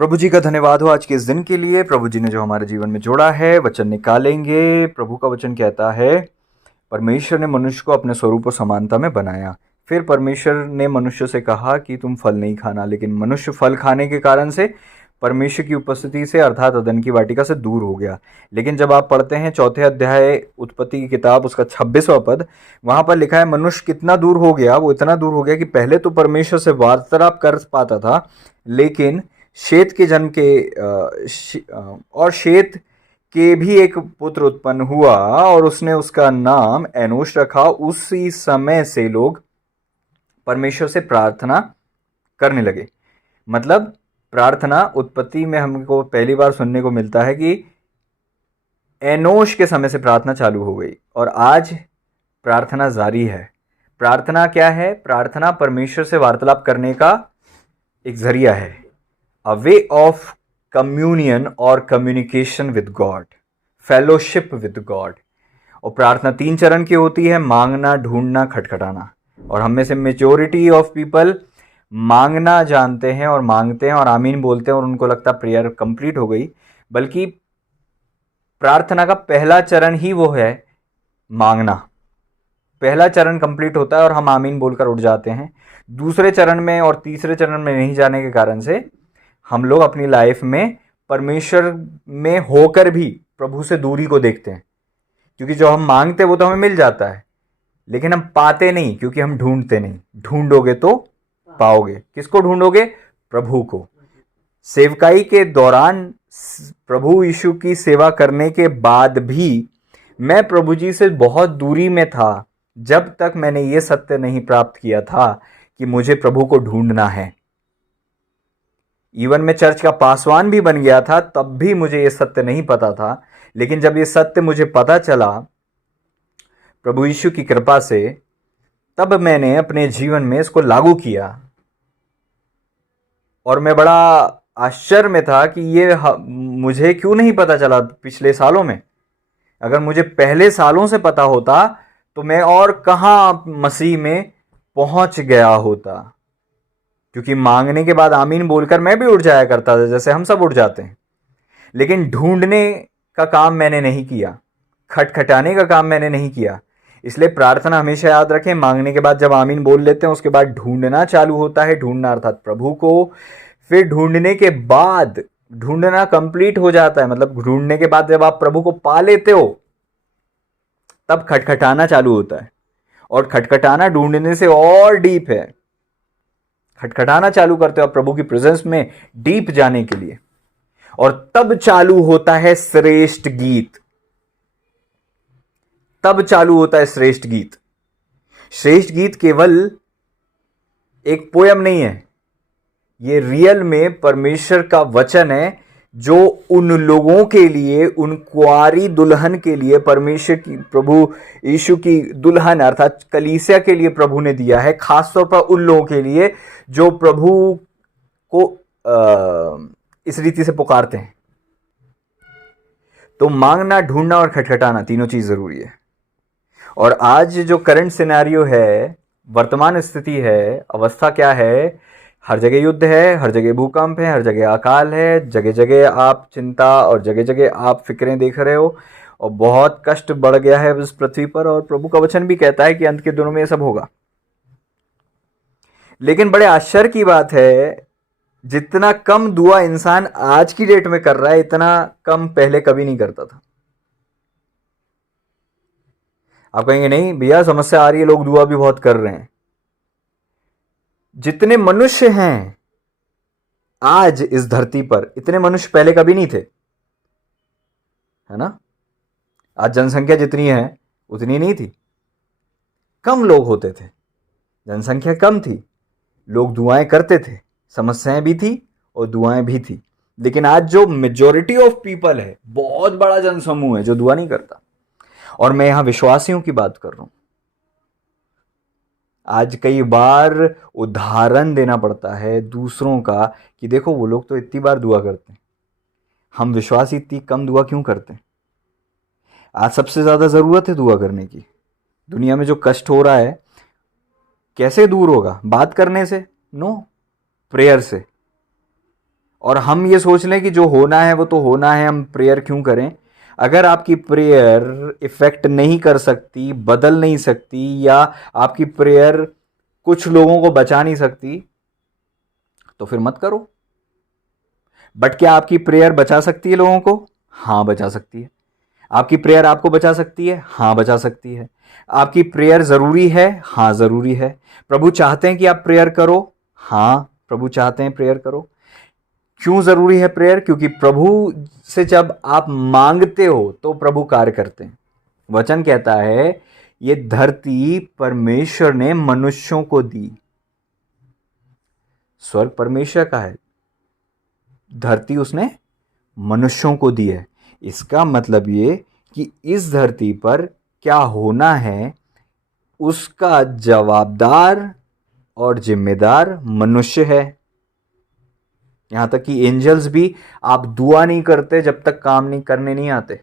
प्रभु जी का धन्यवाद हो आज के इस दिन के लिए। प्रभु जी ने जो हमारे जीवन में जोड़ा है, वचन निकालेंगे। प्रभु का वचन कहता है, परमेश्वर ने मनुष्य को अपने स्वरूप और समानता में बनाया। फिर परमेश्वर ने मनुष्य से कहा कि तुम फल नहीं खाना, लेकिन मनुष्य फल खाने के कारण से परमेश्वर की उपस्थिति से अर्थात अदन की वाटिका से दूर हो गया। लेकिन जब आप पढ़ते हैं 4 अध्याय उत्पत्ति की किताब, उसका 26वां पद, वहां पर लिखा है मनुष्य कितना दूर हो गया। वो इतना दूर हो गया कि पहले तो परमेश्वर से वार्तालाप कर पाता था, लेकिन शेत के जन्म के और शेत के भी एक पुत्र उत्पन्न हुआ और उसने उसका नाम एनोश रखा। उसी समय से लोग परमेश्वर से प्रार्थना करने लगे। मतलब प्रार्थना उत्पत्ति में हमको पहली बार सुनने को मिलता है कि एनोश के समय से प्रार्थना चालू हो गई और आज प्रार्थना जारी है। प्रार्थना क्या है? प्रार्थना परमेश्वर से वार्तालाप करने का एक जरिया है, अ वे ऑफ कम्युनियन और communication with God, fellowship with God. और प्रार्थना 3 चरण की होती है, मांगना, ढूंढना, खटखटाना। और हम में से मेजोरिटी ऑफ पीपल मांगना जानते हैं और मांगते हैं और आमीन बोलते हैं और उनको लगता है प्रेयर कंप्लीट हो गई। बल्कि प्रार्थना का पहला चरण ही वो है, मांगना। पहला चरण कंप्लीट होता है और हम आमीन बोलकर उठ जाते हैं। दूसरे चरण में और तीसरे चरण में नहीं जाने के कारण से हम लोग अपनी लाइफ में परमेश्वर में होकर भी प्रभु से दूरी को देखते हैं। क्योंकि जो हम मांगते वो तो हमें मिल जाता है, लेकिन हम पाते नहीं क्योंकि हम ढूंढते नहीं। ढूंढोगे तो पाओगे। किसको ढूंढोगे? प्रभु को। सेवकाई के दौरान प्रभु यीशु की सेवा करने के बाद भी मैं प्रभु जी से बहुत दूरी में था, जब तक मैंने ये सत्य नहीं प्राप्त किया था कि मुझे प्रभु को ढूंढना है। इवन मैं चर्च का पासवान भी बन गया था, तब भी मुझे ये सत्य नहीं पता था। लेकिन जब ये सत्य मुझे पता चला प्रभु यीशु की कृपा से, तब मैंने अपने जीवन में इसको लागू किया। और मैं बड़ा आश्चर्य में था कि ये मुझे क्यों नहीं पता चला पिछले सालों में। अगर मुझे पहले सालों से पता होता तो मैं और कहाँ मसीह में पहुंच गया होता। क्योंकि मांगने के बाद आमीन बोलकर मैं भी उठ जाया करता था, जैसे हम सब उठ जाते हैं। लेकिन ढूंढने का काम मैंने नहीं किया, खटखटाने का काम मैंने नहीं किया। इसलिए प्रार्थना हमेशा याद रखें, मांगने के बाद जब आमीन बोल लेते हैं उसके बाद ढूंढना चालू होता है। ढूंढना अर्थात प्रभु को। फिर ढूंढने के बाद ढूंढना कंप्लीट हो जाता है। मतलब ढूंढने के बाद जब आप प्रभु को पा लेते हो तब खटखटाना चालू होता है। और खटखटाना ढूंढने से और डीप है। खटखटाना चालू करते हो आप प्रभु की प्रेजेंस में डीप जाने के लिए। और तब चालू होता है श्रेष्ठ गीत। तब चालू होता है श्रेष्ठ गीत। श्रेष्ठ गीत केवल एक पोयम नहीं है, ये रियल में परमेश्वर का वचन है, जो उन लोगों के लिए, उन कुंवारी दुल्हन के लिए, परमेश्वर की, प्रभु यीशु की दुल्हन अर्थात कलीसिया के लिए प्रभु ने दिया है। खासतौर पर उन लोगों के लिए जो प्रभु को इस रीति से पुकारते हैं। तो मांगना, ढूंढना और खटखटाना तीनों चीज जरूरी है। और आज जो करंट सिनेरियो है, वर्तमान स्थिति है, अवस्था क्या है? हर जगह युद्ध है, हर जगह भूकंप है, हर जगह अकाल है, जगह जगह आप चिंता और जगह जगह आप फिक्रें देख रहे हो और बहुत कष्ट बढ़ गया है इस पृथ्वी पर। और प्रभु का वचन भी कहता है कि अंत के दिनों में ये सब होगा। लेकिन बड़े आश्चर्य की बात है, जितना कम दुआ इंसान आज की डेट में कर रहा है, इतना कम पहले कभी नहीं करता था। आप कहेंगे नहीं भैया समस्या आ रही है, लोग दुआ भी बहुत कर रहे हैं। जितने मनुष्य हैं आज इस धरती पर, इतने मनुष्य पहले कभी नहीं थे, है ना? आज जनसंख्या जितनी है उतनी नहीं थी। कम लोग होते थे, जनसंख्या कम थी, लोग दुआएं करते थे, समस्याएं भी थी और दुआएं भी थी। लेकिन आज जो मेजॉरिटी ऑफ पीपल है, बहुत बड़ा जनसमूह है जो दुआ नहीं करता। और मैं यहां विश्वासियों की बात कर रहा हूं। आज कई बार उदाहरण देना पड़ता है दूसरों का कि देखो वो लोग तो इतनी बार दुआ करते हैं, हम विश्वासी इतनी कम दुआ क्यों करते हैं? आज सबसे ज्यादा जरूरत है दुआ करने की। दुनिया में जो कष्ट हो रहा है कैसे दूर होगा? बात करने से? नो, प्रेयर से। और हम ये सोच लें कि जो होना है वो तो होना है, हम प्रेयर क्यों करें। अगर आपकी प्रेयर इफेक्ट नहीं कर सकती, बदल नहीं सकती, या आपकी प्रेयर कुछ लोगों को बचा नहीं सकती, तो फिर मत करो। बट क्या आपकी प्रेयर बचा सकती है लोगों को? हाँ, बचा सकती है। आपकी प्रेयर आपको बचा सकती है? हाँ, बचा सकती है। आपकी प्रेयर जरूरी है? हाँ, जरूरी है। प्रभु चाहते हैं कि आप प्रेयर करो? हाँ, प्रभु चाहते हैं प्रेयर करो। क्यों जरूरी है प्रेयर? क्योंकि प्रभु से जब आप मांगते हो तो प्रभु कार्य करते हैं। वचन कहता है ये धरती परमेश्वर ने मनुष्यों को दी। स्वर्ग परमेश्वर का है, धरती उसने मनुष्यों को दी है। इसका मतलब ये कि इस धरती पर क्या होना है उसका जवाबदार और जिम्मेदार मनुष्य है। यहां तक कि एंजल्स भी, आप दुआ नहीं करते जब तक काम नहीं करने नहीं आते।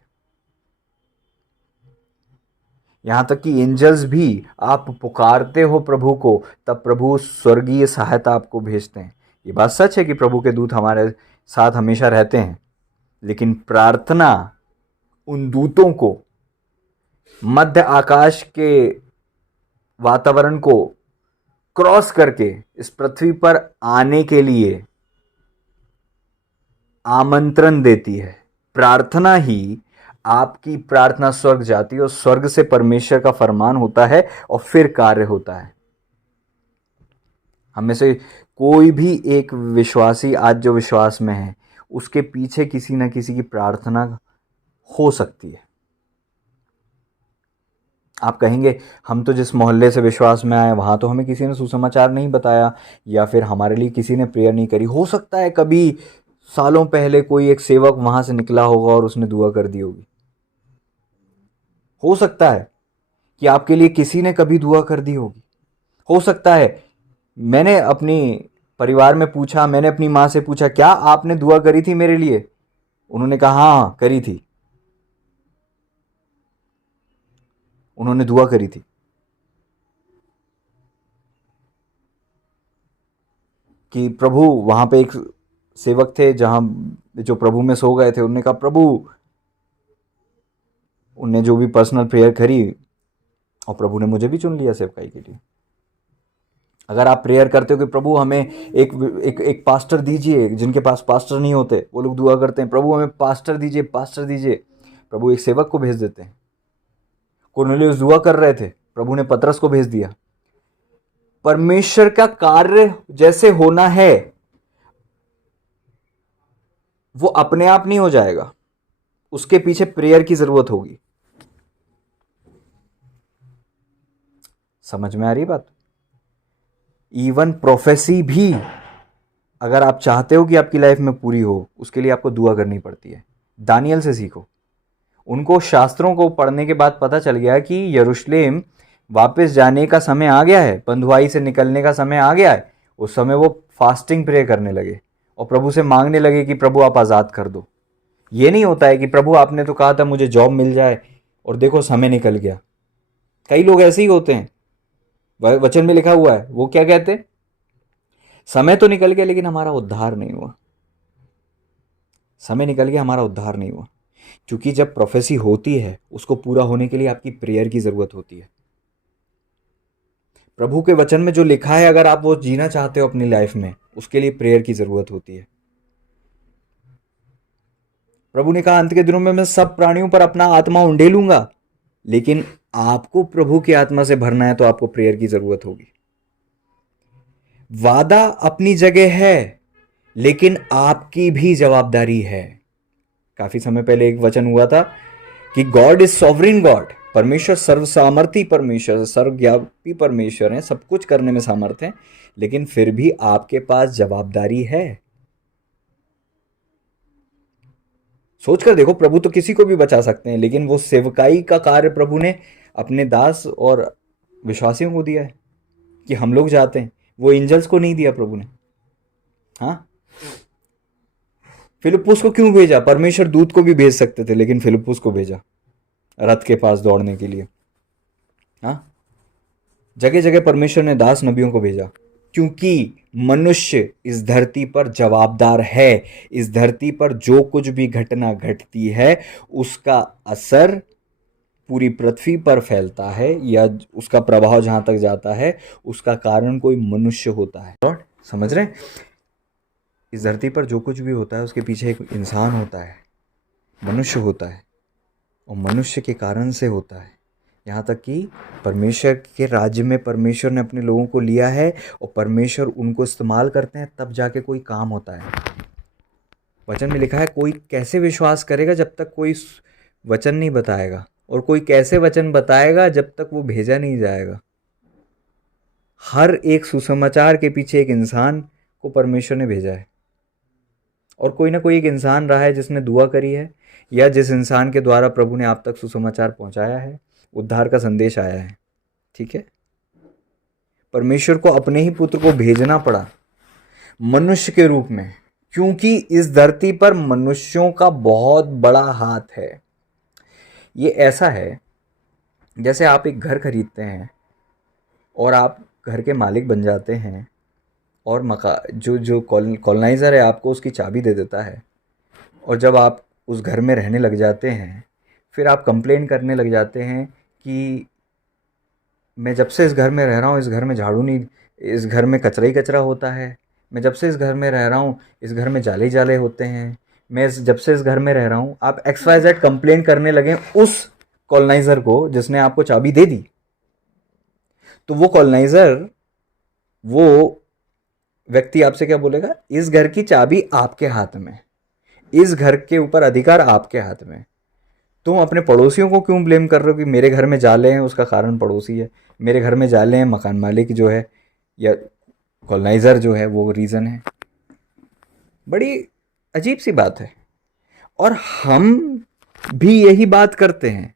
यहां तक कि एंजल्स भी, आप पुकारते हो प्रभु को तब प्रभु स्वर्गीय सहायता आपको भेजते हैं। ये बात सच है कि प्रभु के दूत हमारे साथ हमेशा रहते हैं, लेकिन प्रार्थना उन दूतों को मध्य आकाश के वातावरण को क्रॉस करके इस पृथ्वी पर आने के लिए आमंत्रण देती है। प्रार्थना ही आपकी प्रार्थना स्वर्ग जाती है और स्वर्ग से परमेश्वर का फरमान होता है और फिर कार्य होता है। हमें से कोई भी एक विश्वासी आज जो विश्वास में है उसके पीछे किसी न किसी की प्रार्थना हो सकती है। आप कहेंगे हम तो जिस मोहल्ले से विश्वास में आए वहाँ तो हमें किसी ने सुसमाचार नहीं बताया, या फिर हमारे लिए किसी ने प्रेयर नहीं करी। हो सकता है कभी सालों पहले कोई एक सेवक वहाँ से निकला होगा और उसने दुआ कर दी होगी। हो सकता है कि आपके लिए किसी ने कभी दुआ कर दी होगी। हो सकता है, मैंने अपनी परिवार में पूछा, मैंने अपनी माँ से पूछा क्या आपने दुआ करी थी मेरे लिए? उन्होंने कहा हाँ करी थी, उन्होंने दुआ करी थी। कि प्रभु, वहां पे एक सेवक थे जहां जो प्रभु में सो गए थे, उन्होंने कहा प्रभु, उनने जो भी पर्सनल प्रेयर करी और प्रभु ने मुझे भी चुन लिया सेवकाई के लिए। अगर आप प्रेयर करते हो कि प्रभु हमें एक एक एक पास्टर दीजिए, जिनके पास पास्टर नहीं होते वो लोग दुआ करते हैं प्रभु हमें पास्टर दीजिए, पास्टर दीजिए, प्रभु एक सेवक को भेज देते हैं। कुरनेलियुस दुआ कर रहे थे, प्रभु ने पतरस को भेज दिया। परमेश्वर का कार्य जैसे होना है वो अपने आप नहीं हो जाएगा, उसके पीछे प्रेयर की जरूरत होगी। समझ में आ रही बात? इवन प्रोफेसी भी अगर आप चाहते हो कि आपकी लाइफ में पूरी हो, उसके लिए आपको दुआ करनी पड़ती है। दानियल से सीखो। उनको शास्त्रों को पढ़ने के बाद पता चल गया कि यरूशलेम वापस जाने का समय आ गया है, बंधुआई से निकलने का समय आ गया है। उस समय वो फास्टिंग प्रे करने लगे और प्रभु से मांगने लगे कि प्रभु आप आज़ाद कर दो। ये नहीं होता है कि प्रभु आपने तो कहा था मुझे जॉब मिल जाए और देखो समय निकल गया। कई लोग ऐसे ही होते हैं, वचन में लिखा हुआ है, वो क्या कहते, समय तो निकल गया लेकिन हमारा उद्धार नहीं हुआ। समय निकल गया, हमारा उद्धार नहीं हुआ। क्योंकि जब प्रोफेसी होती है उसको पूरा होने के लिए आपकी प्रेयर की जरूरत होती है। प्रभु के वचन में जो लिखा है अगर आप वो जीना चाहते हो अपनी लाइफ में, उसके लिए प्रेयर की जरूरत होती है। प्रभु ने कहा अंत के दिनों में मैं सब प्राणियों पर अपना आत्मा उंडेलूंगा, लेकिन आपको प्रभु की आत्मा से भरना है तो आपको प्रेयर की जरूरत होगी। वादा अपनी जगह है लेकिन आपकी भी जवाबदारी है। काफी समय पहले एक वचन हुआ था कि गॉड इज सॉवरिन गॉड, परमेश्वर सर्वसामर्थी परमेश्वर, सर्वव्यापी परमेश्वर है, सब कुछ करने में सामर्थ है, लेकिन फिर भी आपके पास जवाबदारी है। सोचकर देखो, प्रभु तो किसी को भी बचा सकते हैं, लेकिन वो सेवकाई का कार्य प्रभु ने अपने दास और विश्वासियों को दिया है कि हम लोग जाते हैं। वो एंजल्स को नहीं दिया प्रभु ने। हाँ, फिलिप्पुस को क्यों भेजा? परमेश्वर दूत को भी भेज सकते थे, लेकिन फिलिप्पुस को भेजा रथ के पास दौड़ने के लिए। हाँ, जगह जगह परमेश्वर ने दास नबियों को भेजा। क्योंकि मनुष्य इस धरती पर जवाबदार है। इस धरती पर जो कुछ भी घटना घटती है उसका असर पूरी पृथ्वी पर फैलता है, या उसका प्रभाव जहाँ तक जाता है उसका कारण कोई मनुष्य होता है। और समझ रहे हैं, इस धरती पर जो कुछ भी होता है उसके पीछे एक इंसान होता है, मनुष्य होता है, और मनुष्य के कारण से होता है। यहाँ तक कि परमेश्वर के राज्य में परमेश्वर ने अपने लोगों को लिया है और परमेश्वर उनको इस्तेमाल करते हैं, तब जाके कोई काम होता है। वचन में लिखा है कोई कैसे विश्वास करेगा जब तक कोई वचन नहीं बताएगा, और कोई कैसे वचन बताएगा जब तक वो भेजा नहीं जाएगा। हर एक सुसमाचार के पीछे एक इंसान को परमेश्वर ने भेजा है, और कोई ना कोई एक इंसान रहा है जिसने दुआ करी है, या जिस इंसान के द्वारा प्रभु ने आप तक सुसमाचार पहुंचाया है, उद्धार का संदेश आया है। ठीक है, परमेश्वर को अपने ही पुत्र को भेजना पड़ा मनुष्य के रूप में, क्योंकि इस धरती पर मनुष्यों का बहुत बड़ा हाथ है। ये ऐसा है जैसे आप एक घर खरीदते हैं और आप घर के मालिक बन जाते हैं, और जो कॉलोनाइज़र है आपको उसकी चाबी दे देता है, और जब आप उस घर में रहने लग जाते हैं फिर आप कंप्लेन करने लग जाते हैं कि मैं जब से इस घर में रह रहा हूँ, इस घर में झाड़ू नहीं, इस घर में कचरा ही कचरा होता है, मैं जब से इस घर में रह रहा हूँ इस घर में जाले ही जाले होते हैं, जब से इस घर में रह रहा हूँ। आप XYZ कंप्लेन करने लगे उस कॉलोनाइज़र को जिसने आपको चाबी दे दी। तो वो कॉलोनाइज़र, वो व्यक्ति आपसे क्या बोलेगा, इस घर की चाबी आपके हाथ में, इस घर के ऊपर अधिकार आपके हाथ में। तुम अपने पड़ोसियों को क्यों ब्लेम कर रहे हो कि मेरे घर में जाले हैं उसका कारण पड़ोसी है, मेरे घर में जाले हैं मकान मालिक जो है या कॉलोनाइज़र जो है वो रीज़न है। बड़ी अजीब सी बात है, और हम भी यही बात करते हैं।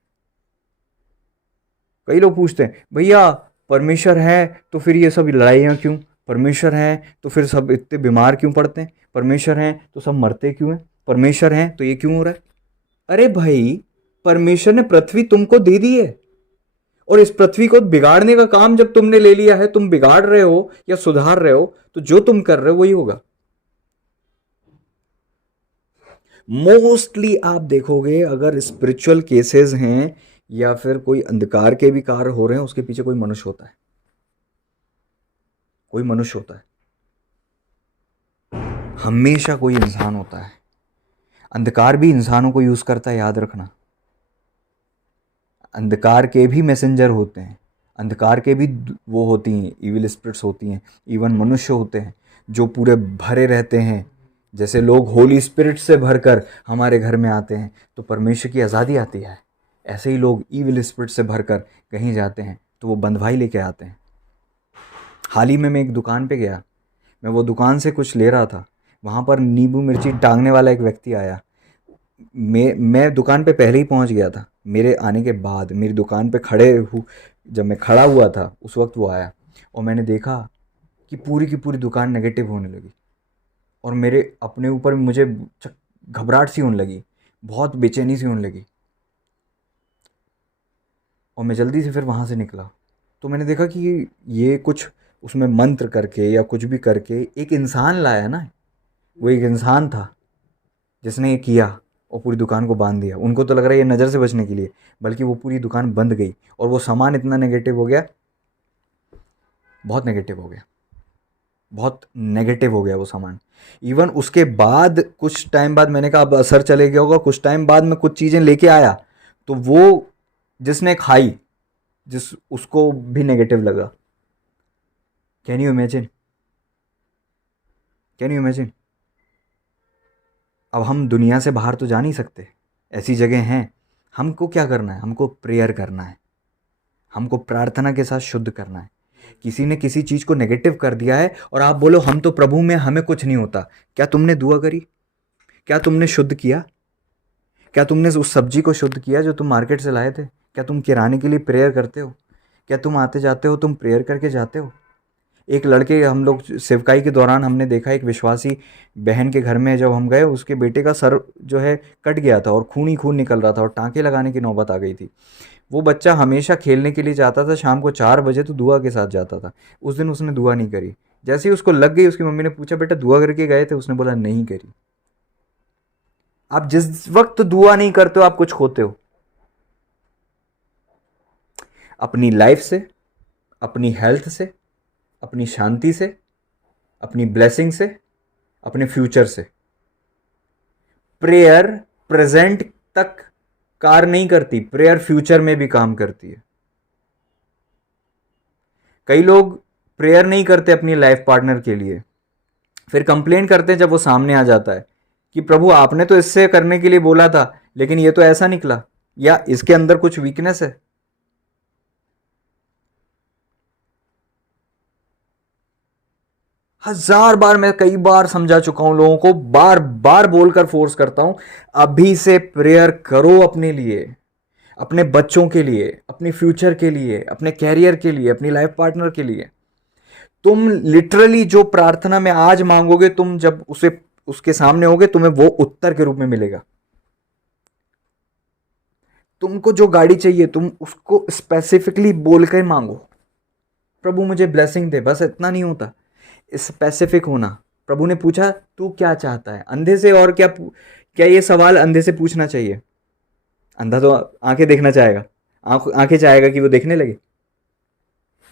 कई लोग पूछते हैं भैया परमेश्वर है तो फिर ये सब लड़ाइयाँ क्यों, परमेश्वर है तो फिर सब इतने बीमार क्यों पड़ते हैं, परमेश्वर है तो सब मरते क्यों हैं, परमेश्वर है तो ये क्यों हो रहा है। अरे भाई, परमेश्वर ने पृथ्वी तुमको दे दी है, और इस पृथ्वी को बिगाड़ने का काम जब तुमने ले लिया है, तुम बिगाड़ रहे हो या सुधार रहे हो, तो जो तुम कर रहे हो वही होगा। मोस्टली आप देखोगे अगर स्पिरिचुअल केसेस हैं या फिर कोई अंधकार के भी कार्य हो रहे हैं, उसके पीछे कोई मनुष्य होता है, कोई मनुष्य होता है, हमेशा कोई इंसान होता है। अंधकार भी इंसानों को यूज करता है, याद रखना। अंधकार के भी मैसेंजर होते हैं, अंधकार के भी वो होती हैं, इविल स्पिरिट्स होती हैं, इवन मनुष्य होते हैं जो पूरे भरे रहते हैं। जैसे लोग होली स्पिरिट से भरकर हमारे घर में आते हैं तो परमेश्वर की आज़ादी आती है, ऐसे ही लोग इविल स्पिरिट से भरकर कहीं जाते हैं तो वो बंधवाई लेके आते हैं। हाल ही में मैं एक दुकान पे गया, मैं वो दुकान से कुछ ले रहा था, वहाँ पर नींबू मिर्ची टांगने वाला एक व्यक्ति आया। मैं दुकान पे पहले ही पहुँच गया था, मेरे आने के बाद मेरी दुकान पे जब मैं खड़ा हुआ था उस वक्त वो आया, और मैंने देखा कि पूरी की पूरी दुकान नेगेटिव होने लगी, और मेरे अपने ऊपर मुझे घबराहट सी होने लगी, बहुत बेचैनी सी होने लगी, और मैं जल्दी से फिर वहाँ से निकला। तो मैंने देखा कि ये कुछ उसमें मंत्र करके या कुछ भी करके एक इंसान लाया ना, वो एक इंसान था जिसने ये किया और पूरी दुकान को बांध दिया। उनको तो लग रहा है ये नज़र से बचने के लिए, बल्कि वो पूरी दुकान बंद गई, और वो सामान इतना नेगेटिव हो गया, बहुत नेगेटिव हो गया, बहुत नेगेटिव हो गया वो सामान। इवन उसके बाद कुछ टाइम बाद मैंने कहा अब असर चले गया होगा, कुछ टाइम बाद मैं कुछ चीज़ें लेके आया तो वो जिसने खाई, उसको भी नेगेटिव लगा। Can you imagine, can you imagine. अब हम दुनिया से बाहर तो जा नहीं सकते, ऐसी जगह हैं। हमको क्या करना है, हमको प्रेयर करना है, हमको प्रार्थना के साथ शुद्ध करना है। किसी ने किसी चीज़ को नेगेटिव कर दिया है और आप बोलो हम तो प्रभु में, हमें कुछ नहीं होता। क्या तुमने दुआ करी, क्या तुमने शुद्ध किया, क्या तुमने उस सब्जी को शुद्ध किया जो तुम मार्केट से लाए थे, क्या तुम किराने के लिए प्रेयर करते हो, क्या तुम आते जाते हो, तुम प्रेयर करके जाते हो। एक लड़के, हम लोग सेवकाई के दौरान हमने देखा एक विश्वासी बहन के घर में जब हम गए, उसके बेटे का सर जो है कट गया था और खून ही खून निकल रहा था और टाँके लगाने की नौबत आ गई थी। वो बच्चा हमेशा खेलने के लिए जाता था, शाम को 4 बजे तो दुआ के साथ जाता था। उस दिन उसने दुआ नहीं करी, जैसे ही उसको लग गई, उसकी मम्मी ने पूछा बेटा दुआ करके गए थे? उसने बोला नहीं करी। आप जिस वक्त दुआ नहीं करते हो आप कुछ खोते हो, अपनी लाइफ से, अपनी हेल्थ से, अपनी शांति से, अपनी ब्लेसिंग से, अपने फ्यूचर से। प्रेयर प्रेजेंट तक कार्य नहीं करती, प्रेयर फ्यूचर में भी काम करती है। कई लोग प्रेयर नहीं करते अपनी लाइफ पार्टनर के लिए, फिर कंप्लेन करते हैं जब वो सामने आ जाता है कि प्रभु आपने तो इससे करने के लिए बोला था, लेकिन ये तो ऐसा निकला, या इसके अंदर कुछ वीकनेस है। हजार बार, मैं कई बार समझा चुका हूं लोगों को, बार बार बोलकर फोर्स करता हूं, अभी से प्रेयर करो अपने लिए, अपने बच्चों के लिए, अपने फ्यूचर के लिए, अपने कैरियर के लिए, अपनी लाइफ पार्टनर के लिए। तुम लिटरली जो प्रार्थना में आज मांगोगे, तुम जब उसे उसके सामने होगे, तुम्हें वो उत्तर के रूप में मिलेगा। तुमको जो गाड़ी चाहिए तुम उसको स्पेसिफिकली बोलकर मांगो, प्रभु मुझे ब्लेसिंग दे, बस इतना नहीं होता, स्पेसिफिक होना। प्रभु ने पूछा तू क्या चाहता है, अंधे से और क्या क्या ये सवाल अंधे से पूछना चाहिए? अंधा तो आंखें देखना चाहेगा, आंखें चाहेगा कि वो देखने लगे,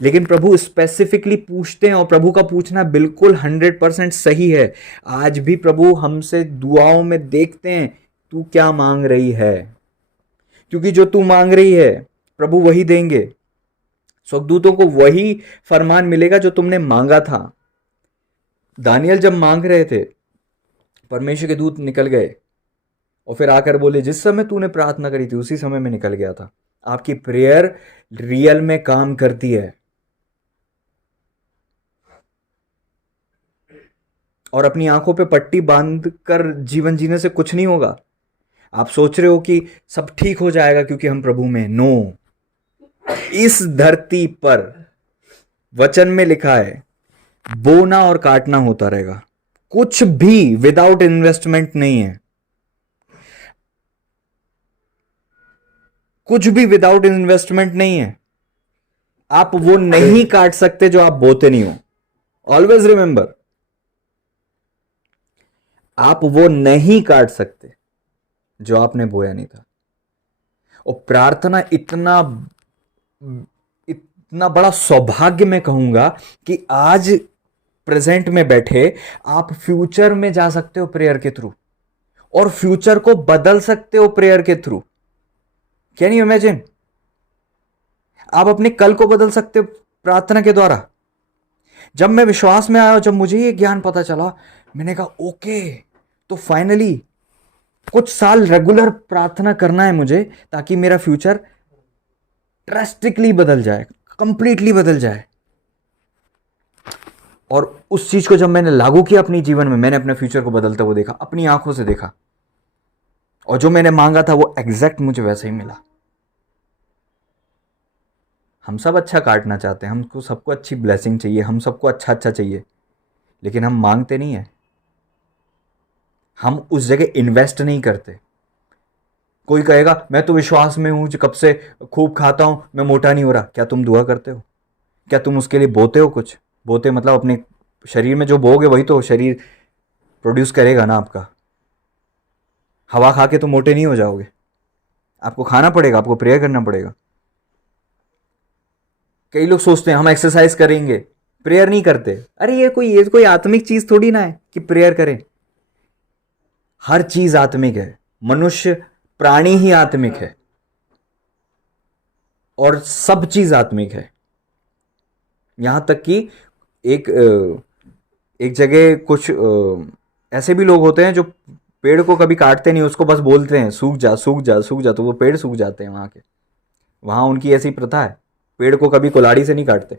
लेकिन प्रभु स्पेसिफिकली पूछते हैं, और प्रभु का पूछना बिल्कुल 100% सही है। आज भी प्रभु हमसे दुआओं में देखते हैं तू क्या मांग रही है, क्योंकि जो तू मांग रही है प्रभु वही देंगे। स्वर्गदूतों को वही फरमान मिलेगा जो तुमने मांगा था। दानियल जब मांग रहे थे, परमेश्वर के दूत निकल गए और फिर आकर बोले जिस समय तूने प्रार्थना करी थी उसी समय में निकल गया था। आपकी प्रेयर रियल में काम करती है। और अपनी आंखों पे पट्टी बांध कर जीवन जीने से कुछ नहीं होगा। आप सोच रहे हो कि सब ठीक हो जाएगा क्योंकि हम प्रभु में, नो। इस धरती पर वचन में लिखा है बोना और काटना होता रहेगा, कुछ भी विदाउट इन्वेस्टमेंट नहीं है, कुछ भी विदाउट इन्वेस्टमेंट नहीं है। आप वो नहीं काट सकते जो आप बोते नहीं हो। ऑलवेज रिमेंबर, आप वो नहीं काट सकते जो आपने बोया नहीं था। और प्रार्थना इतना इतना बड़ा सौभाग्य मैं कहूंगा कि आज प्रेजेंट में बैठे आप फ्यूचर में जा सकते हो प्रेयर के थ्रू, और फ्यूचर को बदल सकते हो प्रेयर के थ्रू। Can you imagine? आप अपने कल को बदल सकते हो प्रार्थना के द्वारा। जब मैं विश्वास में आया, जब मुझे ये ज्ञान पता चला, मैंने कहा ओके, तो फाइनली कुछ साल रेगुलर प्रार्थना करना है मुझे, ताकि मेरा फ्यूचर ड्रास्टिकली बदल जाए, कंप्लीटली बदल जाए। और उस चीज को जब मैंने लागू किया अपने जीवन में, मैंने अपने फ्यूचर को बदलते हुए देखा, अपनी आंखों से देखा, और जो मैंने मांगा था वो एग्जैक्ट मुझे वैसे ही मिला। हम सब अच्छा काटना चाहते हैं, हमको सबको अच्छी ब्लेसिंग चाहिए, हम सबको अच्छा अच्छा चाहिए, लेकिन हम मांगते नहीं है, हम उस जगह इन्वेस्ट नहीं करते। कोई कहेगा मैं तो विश्वास में हूं, कब से खूब खाता हूं, मैं मोटा नहीं हो रहा। क्या तुम दुआ करते हो? क्या तुम उसके लिए बोते हो? कुछ बोते मतलब अपने शरीर में जो बोगे वही तो शरीर प्रोड्यूस करेगा ना आपका। हवा खा के तो मोटे नहीं हो जाओगे, आपको खाना पड़ेगा, आपको प्रेयर करना पड़ेगा। कई लोग सोचते हैं हम एक्सरसाइज करेंगे, प्रेयर नहीं करते। अरे ये कोई आत्मिक चीज थोड़ी ना है कि प्रेयर करें। हर चीज आत्मिक है, मनुष्य प्राणी ही आत्मिक है, और सब चीज आत्मिक है। यहां तक कि एक जगह कुछ ऐसे भी लोग होते हैं जो पेड़ को कभी काटते नहीं, उसको बस बोलते हैं सूख जा सूख जा सूख जा, तो वो पेड़ सूख जाते हैं। वहां उनकी ऐसी प्रथा है, पेड़ को कभी कुल्हाड़ी से नहीं काटते।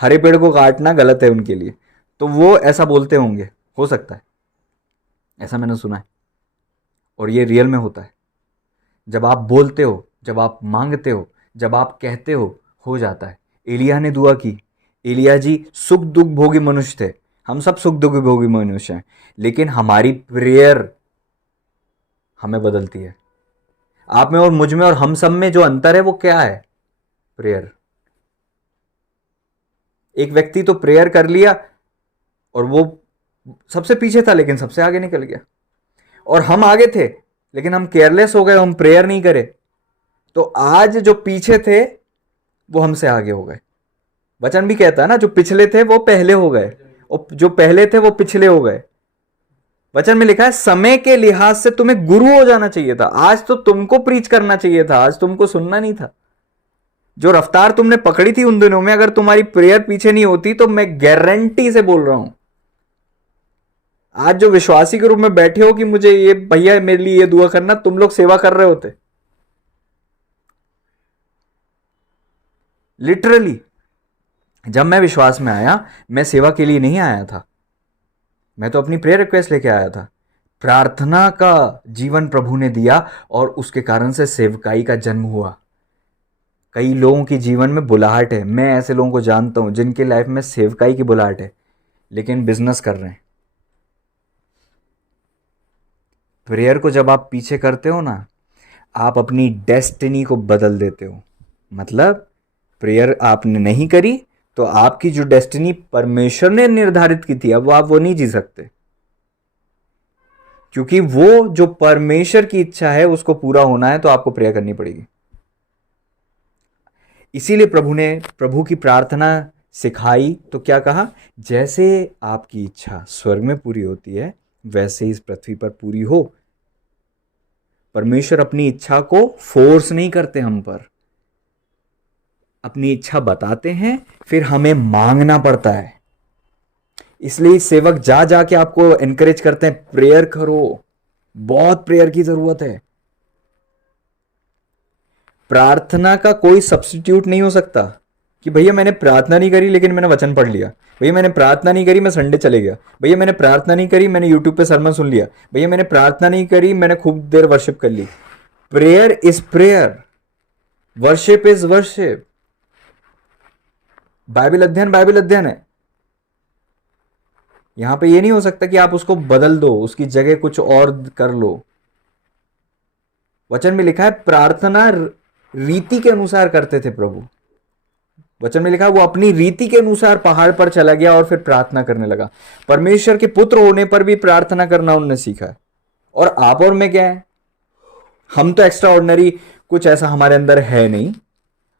हरे पेड़ को काटना गलत है उनके लिए, तो वो ऐसा बोलते होंगे, हो सकता है, ऐसा मैंने सुना है। और ये रियल में होता है। जब आप बोलते हो, जब आप मांगते हो, जब आप कहते हो जाता है। एलिया ने दुआ की, एलिया जी सुख दुख भोगी मनुष्य थे, हम सब सुख दुख भोगी मनुष्य हैं, लेकिन हमारी प्रेयर हमें बदलती है। आप में और मुझ में और हम सब में जो अंतर है वो क्या है? प्रेयर। एक व्यक्ति तो प्रेयर कर लिया, और वो सबसे पीछे था लेकिन सबसे आगे निकल गया। और हम आगे थे लेकिन हम केयरलेस हो गए, हम प्रेयर नहीं करे, तो आज जो पीछे थे वो हमसे आगे हो गए। वचन भी कहता है ना, जो पिछले थे वो पहले हो गए और जो पहले थे वो पिछले हो गए। वचन में लिखा है समय के लिहाज से तुम्हें गुरु हो जाना चाहिए था। आज तो तुमको प्रीच करना चाहिए था, आज तुमको सुनना नहीं था। जो रफ्तार तुमने पकड़ी थी उन दिनों में, अगर तुम्हारी प्रेयर पीछे नहीं होती तो मैं गारंटी से बोल रहा हूं, आज जो विश्वासी के रूप में बैठे हो कि मुझे ये भैया मेरे लिए ये दुआ करना, तुम लोग सेवा कर रहे होते। लिटरली जब मैं विश्वास में आया, मैं सेवा के लिए नहीं आया था, मैं तो अपनी प्रेयर रिक्वेस्ट लेके आया था। प्रार्थना का जीवन प्रभु ने दिया और उसके कारण से सेवकाई का जन्म हुआ। कई लोगों के जीवन में बुलाहट है, मैं ऐसे लोगों को जानता हूं जिनके लाइफ में सेवकाई की बुलाहट है लेकिन बिजनेस कर रहे हैं। प्रेयर को जब आप पीछे करते हो ना, आप अपनी डेस्टिनी को बदल देते हो। मतलब प्रेयर आपने नहीं करी तो आपकी जो डेस्टिनी परमेश्वर ने निर्धारित की थी, अब आप वो नहीं जी सकते, क्योंकि वो जो परमेश्वर की इच्छा है उसको पूरा होना है तो आपको प्रेयर करनी पड़ेगी। इसीलिए प्रभु ने प्रभु की प्रार्थना सिखाई तो क्या कहा, जैसे आपकी इच्छा स्वर्ग में पूरी होती है वैसे ही इस पृथ्वी पर पूरी हो। परमेश्वर अपनी इच्छा को फोर्स नहीं करते हम पर, अपनी इच्छा बताते हैं, फिर हमें मांगना पड़ता है। इसलिए सेवक जा जाके आपको एनकरेज करते हैं, प्रेयर करो, बहुत प्रेयर की जरूरत है। प्रार्थना का कोई सब्स्टिट्यूट नहीं हो सकता कि भैया मैंने प्रार्थना नहीं करी लेकिन मैंने वचन पढ़ लिया, भैया मैंने प्रार्थना नहीं करी मैं संडे चले गया, भैया मैंने प्रार्थना नहीं करी मैंने यूट्यूब पे सरमन सुन लिया, भैया मैंने प्रार्थना नहीं करी मैंने खूब देर वर्शिप कर ली। Prayer is prayer, worship is worship, Bible अध्ययन है। यहां पे ये नहीं हो सकता कि आप उसको बदल दो, उसकी जगह कुछ और कर लो। वचन में लिखा है प्रार्थना रीति के अनुसार करते थे प्रभु। वचन में लिखा है वो अपनी रीति के अनुसार पहाड़ पर चला गया और फिर प्रार्थना करने लगा। परमेश्वर के पुत्र होने पर भी प्रार्थना करना उन्होंने सीखा है। और आप और मैं क्या है, हम तो एक्स्ट्रा ऑर्डिनरी कुछ ऐसा हमारे अंदर है नहीं।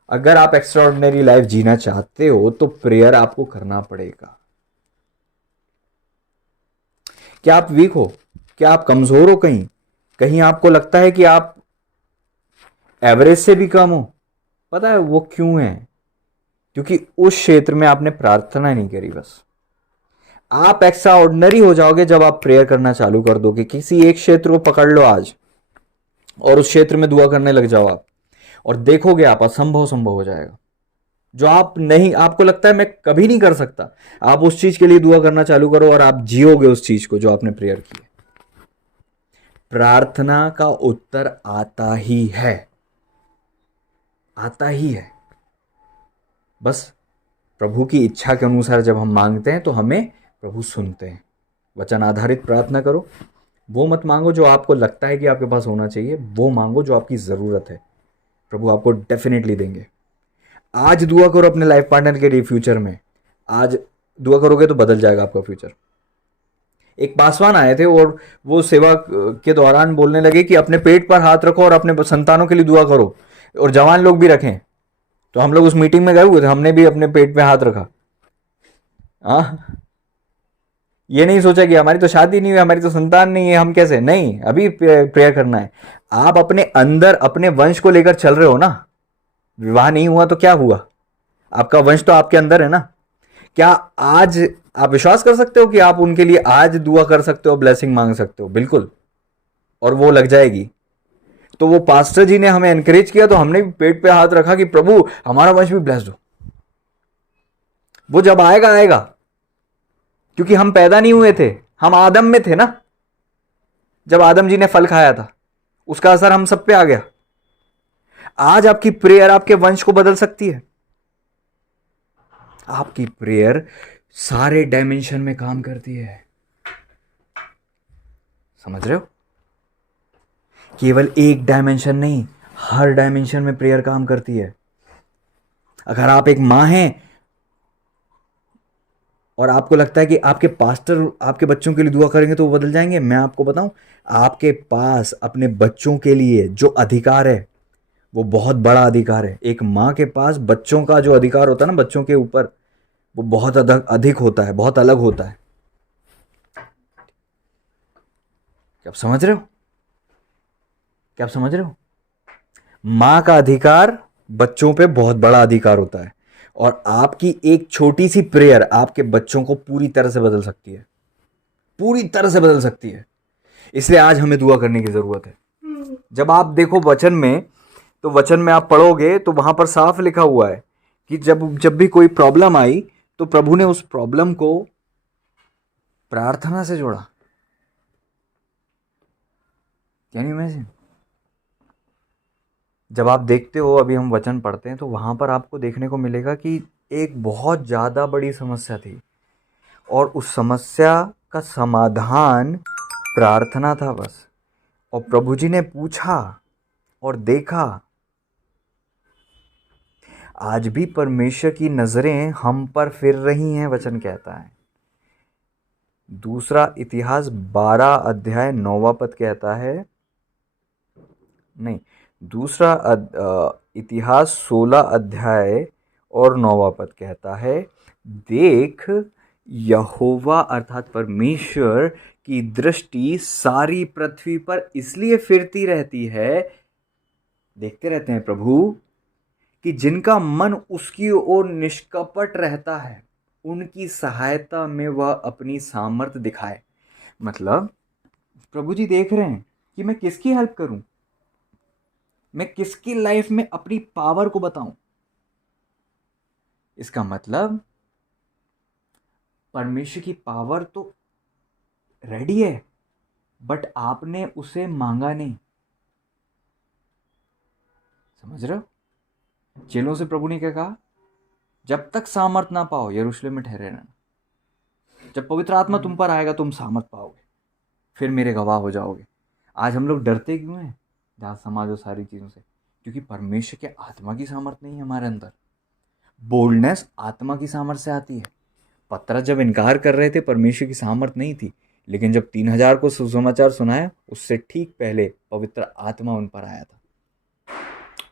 अगर आप एक्स्ट्रा ऑर्डिनरी लाइफ जीना चाहते हो तो प्रेयर आपको करना पड़ेगा। क्या आप वीक हो, क्या आप कमजोर हो, कहीं कहीं आपको लगता है कि आप एवरेज से भी कम हो, पता है वो क्यों है? क्योंकि उस क्षेत्र में आपने प्रार्थना नहीं करी। बस आप एक्स्ट्रा ऑर्डिनरी हो जाओगे जब आप प्रेयर करना चालू कर दोगे। किसी एक क्षेत्र को पकड़ लो आज और उस क्षेत्र में दुआ करने लग जाओ आप, और देखोगे आप असंभव संभव हो जाएगा। जो आप नहीं, आपको लगता है मैं कभी नहीं कर सकता, आप उस चीज के लिए दुआ करना चालू करो और आप जियोगे उस चीज को जो आपने प्रेयर की है। प्रार्थना का उत्तर आता ही है, आता ही है। बस प्रभु की इच्छा के अनुसार जब हम मांगते हैं तो हमें प्रभु सुनते हैं। वचन आधारित प्रार्थना करो, वो मत मांगो जो आपको लगता है कि आपके पास होना चाहिए, वो मांगो जो आपकी ज़रूरत है। प्रभु आपको डेफिनेटली देंगे। आज दुआ करो अपने लाइफ पार्टनर के लिए, फ्यूचर में आज दुआ करोगे तो बदल जाएगा आपका फ्यूचर। एक पासवान आए थे और वो सेवा के दौरान बोलने लगे कि अपने पेट पर हाथ रखो और अपने संतानों के लिए दुआ करो और जवान लोग भी रखें। तो हम लोग उस मीटिंग में गए हुए थे, हमने भी अपने पेट पे हाथ रखा। ये नहीं सोचा कि हमारी तो शादी नहीं हुई, हमारी तो संतान नहीं है, हम कैसे, नहीं, अभी प्रेयर करना है। आप अपने अंदर अपने वंश को लेकर चल रहे हो ना। विवाह नहीं हुआ तो क्या हुआ, आपका वंश तो आपके अंदर है ना। क्या आज आप विश्वास कर सकते हो कि आप उनके लिए आज दुआ कर सकते हो, ब्लेसिंग मांग सकते हो? बिल्कुल, और वो लग जाएगी। तो वो पास्टर जी ने हमें एनकरेज किया तो हमने भी पेट पे हाथ रखा कि प्रभु हमारा वंश भी ब्लेस्ड हो। वो जब आएगा आएगा, क्योंकि हम पैदा नहीं हुए थे, हम आदम में थे ना। जब आदम जी ने फल खाया था उसका असर हम सब पे आ गया। आज आपकी प्रेयर आपके वंश को बदल सकती है। आपकी प्रेयर सारे डायमेंशन में काम करती है, समझ रहे हो? केवल एक डायमेंशन नहीं, हर डायमेंशन में प्रेयर काम करती है। अगर आप एक मां हैं और आपको लगता है कि आपके पास्टर आपके बच्चों के लिए दुआ करेंगे तो वो बदल जाएंगे। मैं आपको बताऊं, आपके पास अपने बच्चों के लिए जो अधिकार है वो बहुत बड़ा अधिकार है। एक माँ के पास बच्चों का जो अधिकार होता है ना, बच्चों के ऊपर, वो बहुत अधिक होता है, बहुत अलग होता है। क्या आप समझ रहे हो? क्या आप समझ रहे हो? माँ का अधिकार बच्चों पे बहुत बड़ा अधिकार होता है, और आपकी एक छोटी सी प्रेयर आपके बच्चों को पूरी तरह से बदल सकती है, पूरी तरह से बदल सकती है। इसलिए आज हमें दुआ करने की जरूरत है। जब आप देखो वचन में, तो वचन में आप पढ़ोगे तो वहां पर साफ लिखा हुआ है कि जब जब भी कोई प्रॉब्लम आई तो प्रभु ने उस प्रॉब्लम को प्रार्थना से जोड़ा। Can you imagine? जब आप देखते हो, अभी हम वचन पढ़ते हैं तो वहां पर आपको देखने को मिलेगा कि एक बहुत ज़्यादा बड़ी समस्या थी, और उस समस्या का समाधान प्रार्थना था बस। और प्रभु जी ने पूछा और देखा। आज भी परमेश्वर की नजरें हम पर फिर रही हैं, वचन कहता है। दूसरा इतिहास 12 अध्याय 9वां पद कहता है, नहीं, दूसरा इतिहास 16 अध्याय और 9वां पद कहता है, देख यहोवा अर्थात परमेश्वर की दृष्टि सारी पृथ्वी पर इसलिए फिरती रहती है, देखते रहते हैं प्रभु, कि जिनका मन उसकी ओर निष्कपट रहता है, उनकी सहायता में वह अपनी सामर्थ दिखाए। मतलब प्रभु जी देख रहे हैं कि मैं किसकी हेल्प करूं, मैं किसकी लाइफ में अपनी पावर को बताऊं। इसका मतलब परमेश्वर की पावर तो रेडी है, बट आपने उसे मांगा नहीं। समझ रहे हो? चेलों से प्रभु ने क्या कहा? जब तक सामर्थ ना पाओ यरूशलेम में ठहरे रहना। जब पवित्र आत्मा तुम पर आएगा तुम सामर्थ पाओगे, फिर मेरे गवाह हो जाओगे। आज हम लोग डरते क्यों हैं जात समाज और सारी चीज़ों से? क्योंकि परमेश्वर के आत्मा की सामर्थ नहीं है हमारे अंदर। बोल्डनेस आत्मा की सामर्थ से आती है। पतरस जब इनकार कर रहे थे, परमेश्वर की सामर्थ नहीं थी, लेकिन जब 3000 को सुसमाचार सुनाया, उससे ठीक पहले पवित्र आत्मा उन पर आया था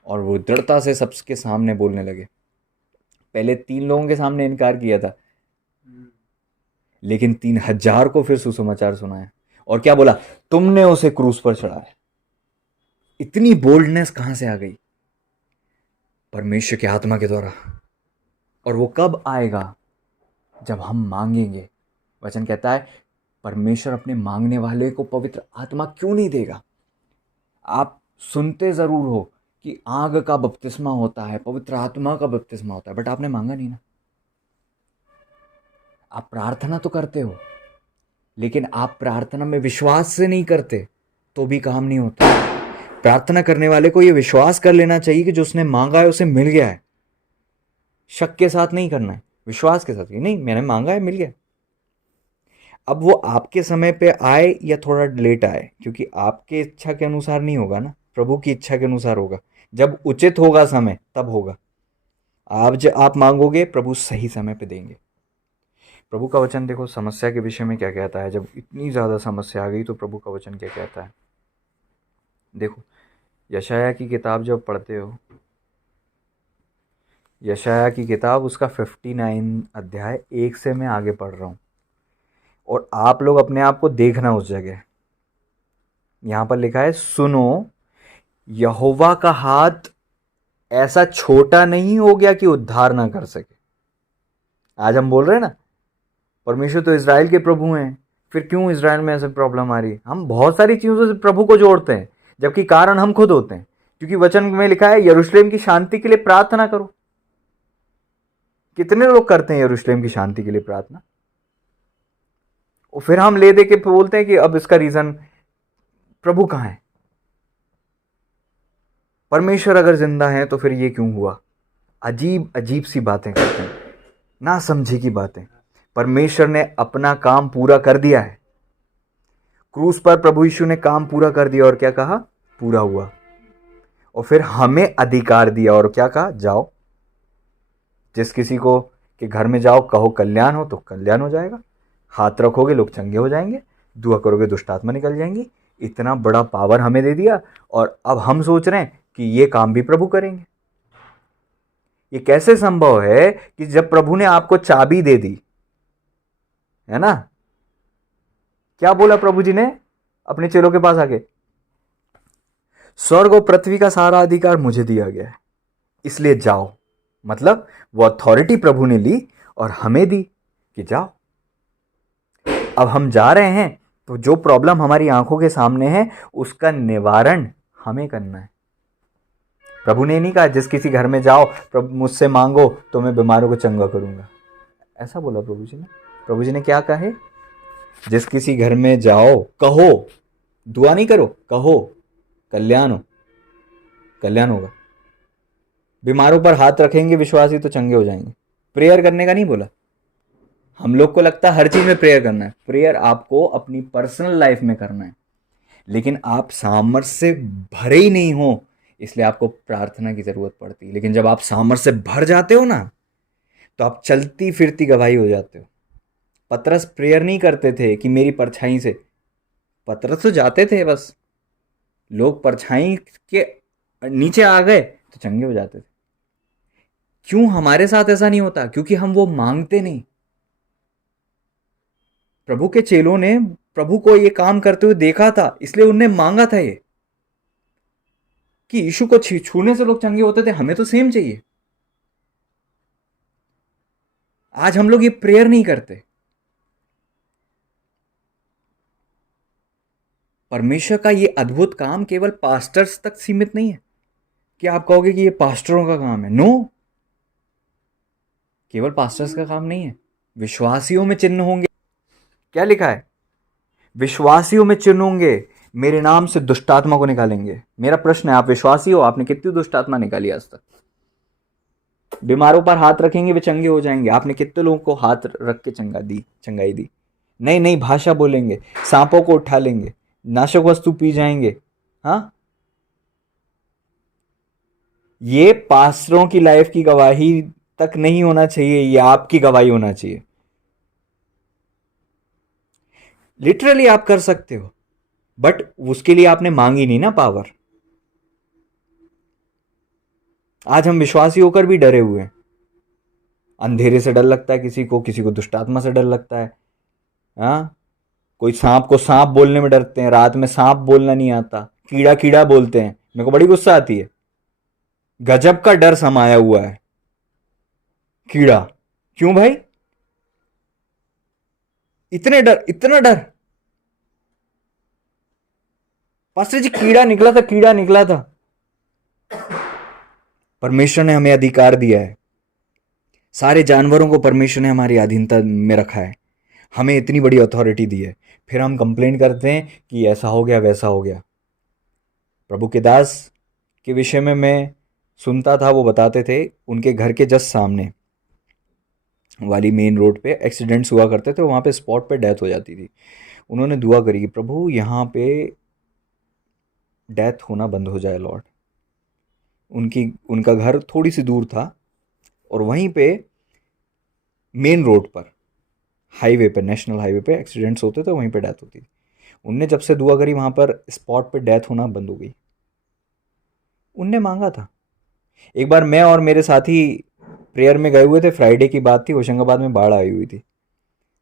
और वो दृढ़ता से सबके सामने बोलने लगे। पहले 3 लोगों के सामने इनकार किया था, लेकिन 3000 को फिर सुसमाचार सुनाया। और क्या बोला? तुमने उसे क्रूस पर चढ़ाया। इतनी बोल्डनेस कहां से आ गई? परमेश्वर के आत्मा के द्वारा। और वो कब आएगा? जब हम मांगेंगे। वचन कहता है परमेश्वर अपने मांगने वाले को पवित्र आत्मा क्यों नहीं देगा? आप सुनते जरूर हो कि आग का बपतिस्मा होता है, पवित्र आत्मा का बपतिस्मा होता है, बट आपने मांगा नहीं ना। आप प्रार्थना तो करते हो, लेकिन आप प्रार्थना में विश्वास से नहीं करते तो भी काम नहीं होता। प्रार्थना करने वाले को यह विश्वास कर लेना चाहिए कि जो उसने मांगा है उसे मिल गया है। शक के साथ नहीं करना है, विश्वास के साथ, नहीं मैंने मांगा है, मिल गया। अब वो आपके समय पे आए या थोड़ा लेट आए, क्योंकि आपके इच्छा के अनुसार नहीं होगा ना, प्रभु की इच्छा के अनुसार होगा। जब उचित होगा समय तब होगा। जब आप मांगोगे प्रभु सही समय पे देंगे। प्रभु का वचन देखो समस्या के विषय में क्या कहता है। जब इतनी ज़्यादा समस्या आ गई तो प्रभु का वचन क्या कहता है? देखो, यशाया की किताब जब पढ़ते हो, यशाया की किताब उसका 59 अध्याय 1 से मैं आगे पढ़ रहा हूँ, और आप लोग अपने आप को देखना उस जगह। यहाँ पर लिखा है, सुनो यहोवा का हाथ ऐसा छोटा नहीं हो गया कि उद्धार ना कर सके। आज हम बोल रहे हैं ना परमेश्वर तो इज़राइल के प्रभु हैं, फिर क्यों इज़राइल में ऐसे प्रॉब्लम आ रही है? हम बहुत सारी चीज़ों से प्रभु को जोड़ते हैं, जबकि कारण हम खुद होते हैं। क्योंकि वचन में लिखा है यरूशलेम की शांति के लिए प्रार्थना करो। कितने लोग करते हैं यरूशलेम की शांति के लिए प्रार्थना? और फिर हम ले दे के बोलते हैं कि अब इसका रीजन प्रभु कहाँ है? परमेश्वर अगर जिंदा है तो फिर ये क्यों हुआ? अजीब अजीब सी बातें करते हैं, ना समझे की बातें। परमेश्वर ने अपना काम पूरा कर दिया है। क्रूस पर प्रभु यीशु ने काम पूरा कर दिया, और क्या कहा? पूरा हुआ। और फिर हमें अधिकार दिया, और क्या कहा? जाओ, जिस किसी को कि घर में जाओ, कहो कल्याण हो तो कल्याण हो जाएगा, हाथ रखोगे लोग चंगे हो जाएंगे, दुआ करोगे दुष्ट आत्मा निकल जाएंगी। इतना बड़ा पावर हमें दे दिया और अब हम सोच रहे हैं कि ये काम भी प्रभु करेंगे। ये कैसे संभव है कि जब प्रभु ने आपको चाबी दे दी है ना, क्या बोला प्रभु जी ने अपने चेलों के पास आके, स्वर्ग और पृथ्वी का सारा अधिकार मुझे दिया गया है, इसलिए जाओ। मतलब वो अथॉरिटी प्रभु ने ली और हमें दी कि जाओ। अब हम जा रहे हैं तो जो प्रॉब्लम हमारी आंखों के सामने है उसका निवारण हमें करना है। प्रभु ने नहीं कहा जिस किसी घर में जाओ प्रभु मुझसे मांगो तो मैं बीमारों को चंगा करूंगा, ऐसा बोला प्रभु जी ने। प्रभु जी ने क्या कहा है, जिस किसी घर में जाओ कहो, दुआ नहीं करो, कहो कल्याण हो, कल्याण होगा। बीमारों पर हाथ रखेंगे विश्वासी तो चंगे हो जाएंगे। प्रेयर करने का नहीं बोला। हम लोग को लगता है हर चीज में प्रेयर करना है। प्रेयर आपको अपनी पर्सनल लाइफ में करना है, लेकिन आप सामर्थ्य से भरे ही नहीं हो, इसलिए आपको प्रार्थना की जरूरत पड़ती है। लेकिन जब आप सामर्थ्य से भर जाते हो ना तो आप चलती फिरती गवाही हो जाते हो। पतरस प्रेयर नहीं करते थे कि मेरी परछाई से, पतरस तो जाते थे, बस लोग परछाई के नीचे आ गए तो चंगे हो जाते थे। क्यों हमारे साथ ऐसा नहीं होता? क्योंकि हम वो मांगते नहीं। प्रभु के चेलों ने प्रभु को ये काम करते हुए देखा था, इसलिए उनने मांगा था ये कि यीशु को छूने से लोग चंगे होते थे, हमें तो सेम चाहिए। आज हम लोग ये प्रेयर नहीं करते। परमेश्वर का ये अद्भुत काम केवल पास्टर्स तक सीमित नहीं है कि आप कहोगे कि ये पास्टरों का काम है। नो, केवल पास्टर्स का काम नहीं है। विश्वासियों में चिन्ह होंगे। क्या लिखा है? विश्वासियों में चिन्ह होंगे, मेरे नाम से दुष्ट आत्मा को निकालेंगे। मेरा प्रश्न है, आप विश्वासी हो? आपने कितनी दुष्ट आत्मा निकाली आज तक? बीमारों पर हाथ रखेंगे वे चंगे हो जाएंगे। आपने कितने लोगों को हाथ रख के चंगाई दी? नई नई भाषा बोलेंगे, सांपों को उठा लेंगे, नाशक वस्तु पी जाएंगे। हाँ, ये पास्टरों की लाइफ की गवाही तक नहीं होना चाहिए, ये आपकी गवाही होना चाहिए। लिटरली आप कर सकते हो, बट उसके लिए आपने मांगी नहीं ना पावर। आज हम विश्वासी होकर भी डरे हुए हैं। अंधेरे से डर लगता है किसी को दुष्ट आत्मा से डर लगता है। हाँ, कोई सांप को सांप बोलने में डरते हैं, रात में सांप बोलना नहीं आता, कीड़ा कीड़ा बोलते हैं। मेरे को बड़ी गुस्सा आती है। गजब का डर समाया हुआ है। कीड़ा, क्यों भाई? इतने डर, इतना डर? पास्टर जी कीड़ा निकला था। परमेश्वर ने हमें अधिकार दिया है। सारे जानवरों को परमेश्वर ने हमारी अधीनता में रखा है। हमें इतनी बड़ी अथॉरिटी दी है, फिर हम कंप्लेन करते हैं कि ऐसा हो गया वैसा हो गया। प्रभु के दास के विषय में मैं सुनता था, वो बताते थे उनके घर के जस्ट सामने वाली मेन रोड पे एक्सीडेंट्स हुआ करते थे, वहाँ पे स्पॉट पे डेथ हो जाती थी। उन्होंने दुआ करी कि प्रभु यहाँ पे डेथ होना बंद हो जाए लॉर्ड। उनका घर थोड़ी सी दूर था और वहीं पे मेन रोड पर हाईवे पे, नेशनल हाईवे पे एक्सीडेंट्स होते थे, वहीं पे डेथ होती थी। उनने जब से दुआ करी वहाँ पर स्पॉट पे डेथ होना बंद हो गई। उनने मांगा था। एक बार मैं और मेरे साथी प्रेयर में गए हुए थे, फ्राइडे की बात थी, होशंगाबाद में बाढ़ आई हुई थी,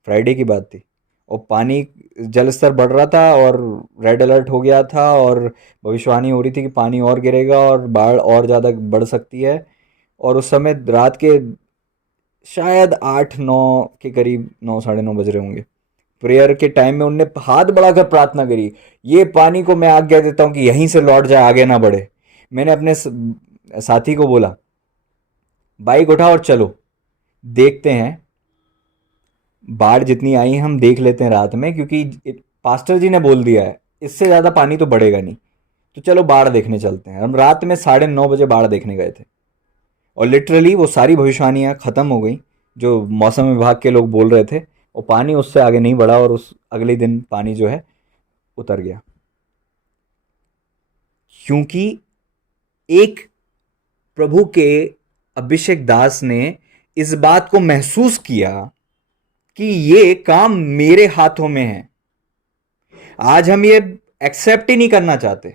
फ्राइडे की बात थी, और पानी जल स्तर बढ़ रहा था और रेड अलर्ट हो गया था और भविष्यवाणी हो रही थी कि पानी और गिरेगा और बाढ़ और ज़्यादा बढ़ सकती है। और उस समय रात के शायद 8-9 के करीब, 9 साढ़े 9 बज रहे होंगे। प्रेयर के टाइम में उनने हाथ बढ़ाकर प्रार्थना करी, ये पानी को मैं आज्ञा देता हूँ कि यहीं से लौट जाए, आगे ना बढ़े। मैंने अपने साथी को बोला बाइक उठा और चलो देखते हैं, बाढ़ जितनी आई हम देख लेते हैं रात में, क्योंकि पास्टर जी ने बोल दिया है इससे ज़्यादा पानी तो बढ़ेगा नहीं, तो चलो बाढ़ देखने चलते हैं। हम रात में 9:30 बजे बाढ़ देखने गए थे और लिटरली वो सारी भविष्यवाणियाँ ख़त्म हो गई जो मौसम विभाग के लोग बोल रहे थे, और पानी उससे आगे नहीं बढ़ा और उस अगले दिन पानी जो है उतर गया। क्योंकि एक प्रभु के अभिषेक दास ने इस बात को महसूस किया कि ये काम मेरे हाथों में है। आज हम ये एक्सेप्ट ही नहीं करना चाहते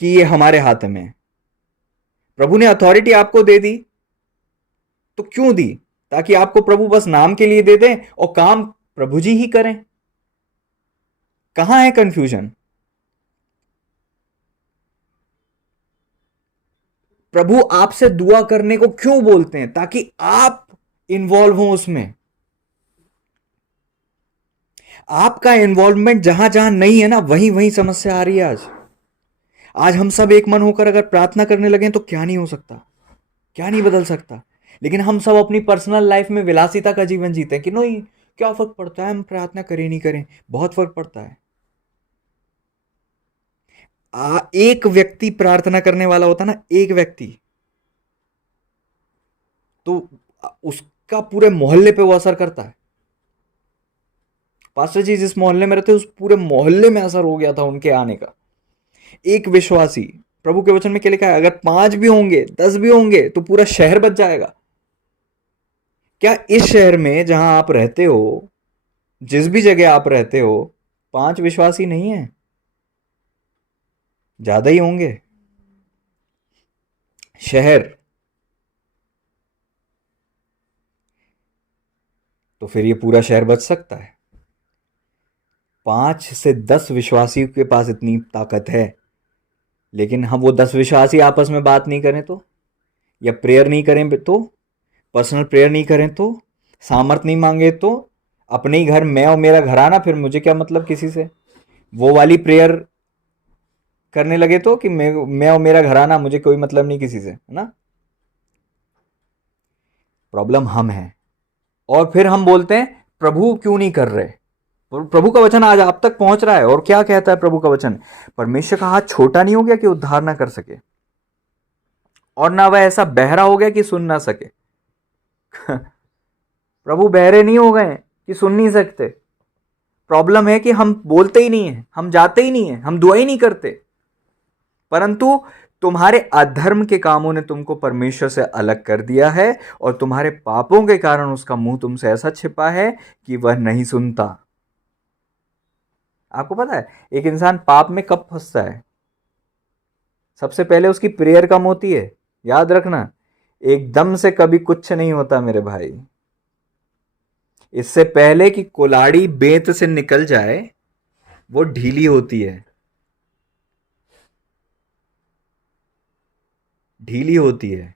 कि ये हमारे हाथ में है। प्रभु ने अथॉरिटी आपको दे दी, तो क्यों दी? ताकि आपको प्रभु बस नाम के लिए दे दें और काम प्रभु जी ही करें। कहां है कंफ्यूजन? प्रभु आपसे दुआ करने को क्यों बोलते हैं? ताकि आप इन्वॉल्व हो उसमें। आपका इन्वॉल्वमेंट जहां जहां नहीं है ना, वहीं वहीं समस्या आ रही है। आज हम सब एक मन होकर अगर प्रार्थना करने लगे तो क्या नहीं हो सकता, क्या नहीं बदल सकता। लेकिन हम सब अपनी पर्सनल लाइफ में विलासिता का जीवन जीते हैं कि नहीं, क्या फर्क पड़ता है, हम प्रार्थना करें नहीं करें। बहुत फर्क पड़ता है। एक व्यक्ति प्रार्थना करने वाला होता ना, एक व्यक्ति, तो उसका पूरे मोहल्ले पे वो असर करता है। पास्टर जी जिस मोहल्ले में रहते, उस पूरे मोहल्ले में असर हो गया था उनके आने का। एक विश्वासी, प्रभु के वचन में क्या लिखा है, अगर 5 भी होंगे 10 भी होंगे तो पूरा शहर बच जाएगा। क्या इस शहर में जहां आप रहते हो, जिस भी जगह आप रहते हो, 5 विश्वासी नहीं है? ज्यादा ही होंगे। शहर, तो फिर ये पूरा शहर बच सकता है। 5 से 10 विश्वासियों के पास इतनी ताकत है, लेकिन हम वो 10 विश्वासी आपस में बात नहीं करें तो, या प्रेयर नहीं करें तो, पर्सनल प्रेयर नहीं करें तो, सामर्थ नहीं मांगे तो, अपने ही घर मैं और मेरा घराना, फिर मुझे क्या मतलब किसी से, वो वाली प्रेयर करने लगे तो कि मैं और मेरा घराना, मुझे कोई मतलब नहीं किसी से, है ना। प्रॉब्लम हम हैं। और फिर हम बोलते हैं प्रभु क्यों नहीं कर रहे। प्रभु का वचन आज आप तक पहुंच रहा है, और क्या कहता है प्रभु का वचन? परमेश्वर का हाथ छोटा नहीं हो गया कि उद्धार ना कर सके, और ना वह ऐसा बहरा हो गया कि सुन ना सके। प्रभु बहरे नहीं हो गए कि सुन नहीं सकते। प्रॉब्लम है कि हम बोलते ही नहीं है, हम जाते ही नहीं है, हम दुआ ही नहीं करते। परंतु तुम्हारे अधर्म के कामों ने तुमको परमेश्वर से अलग कर दिया है, और तुम्हारे पापों के कारण उसका मुंह तुमसे ऐसा छिपा है कि वह नहीं सुनता। आपको पता है एक इंसान पाप में कब फंसता है? सबसे पहले उसकी प्रेयर कम होती है। याद रखना, एकदम से कभी कुछ नहीं होता मेरे भाई। इससे पहले कि कुल्हाड़ी बेंत से निकल जाए, वो ढीली होती है, ढीली होती है।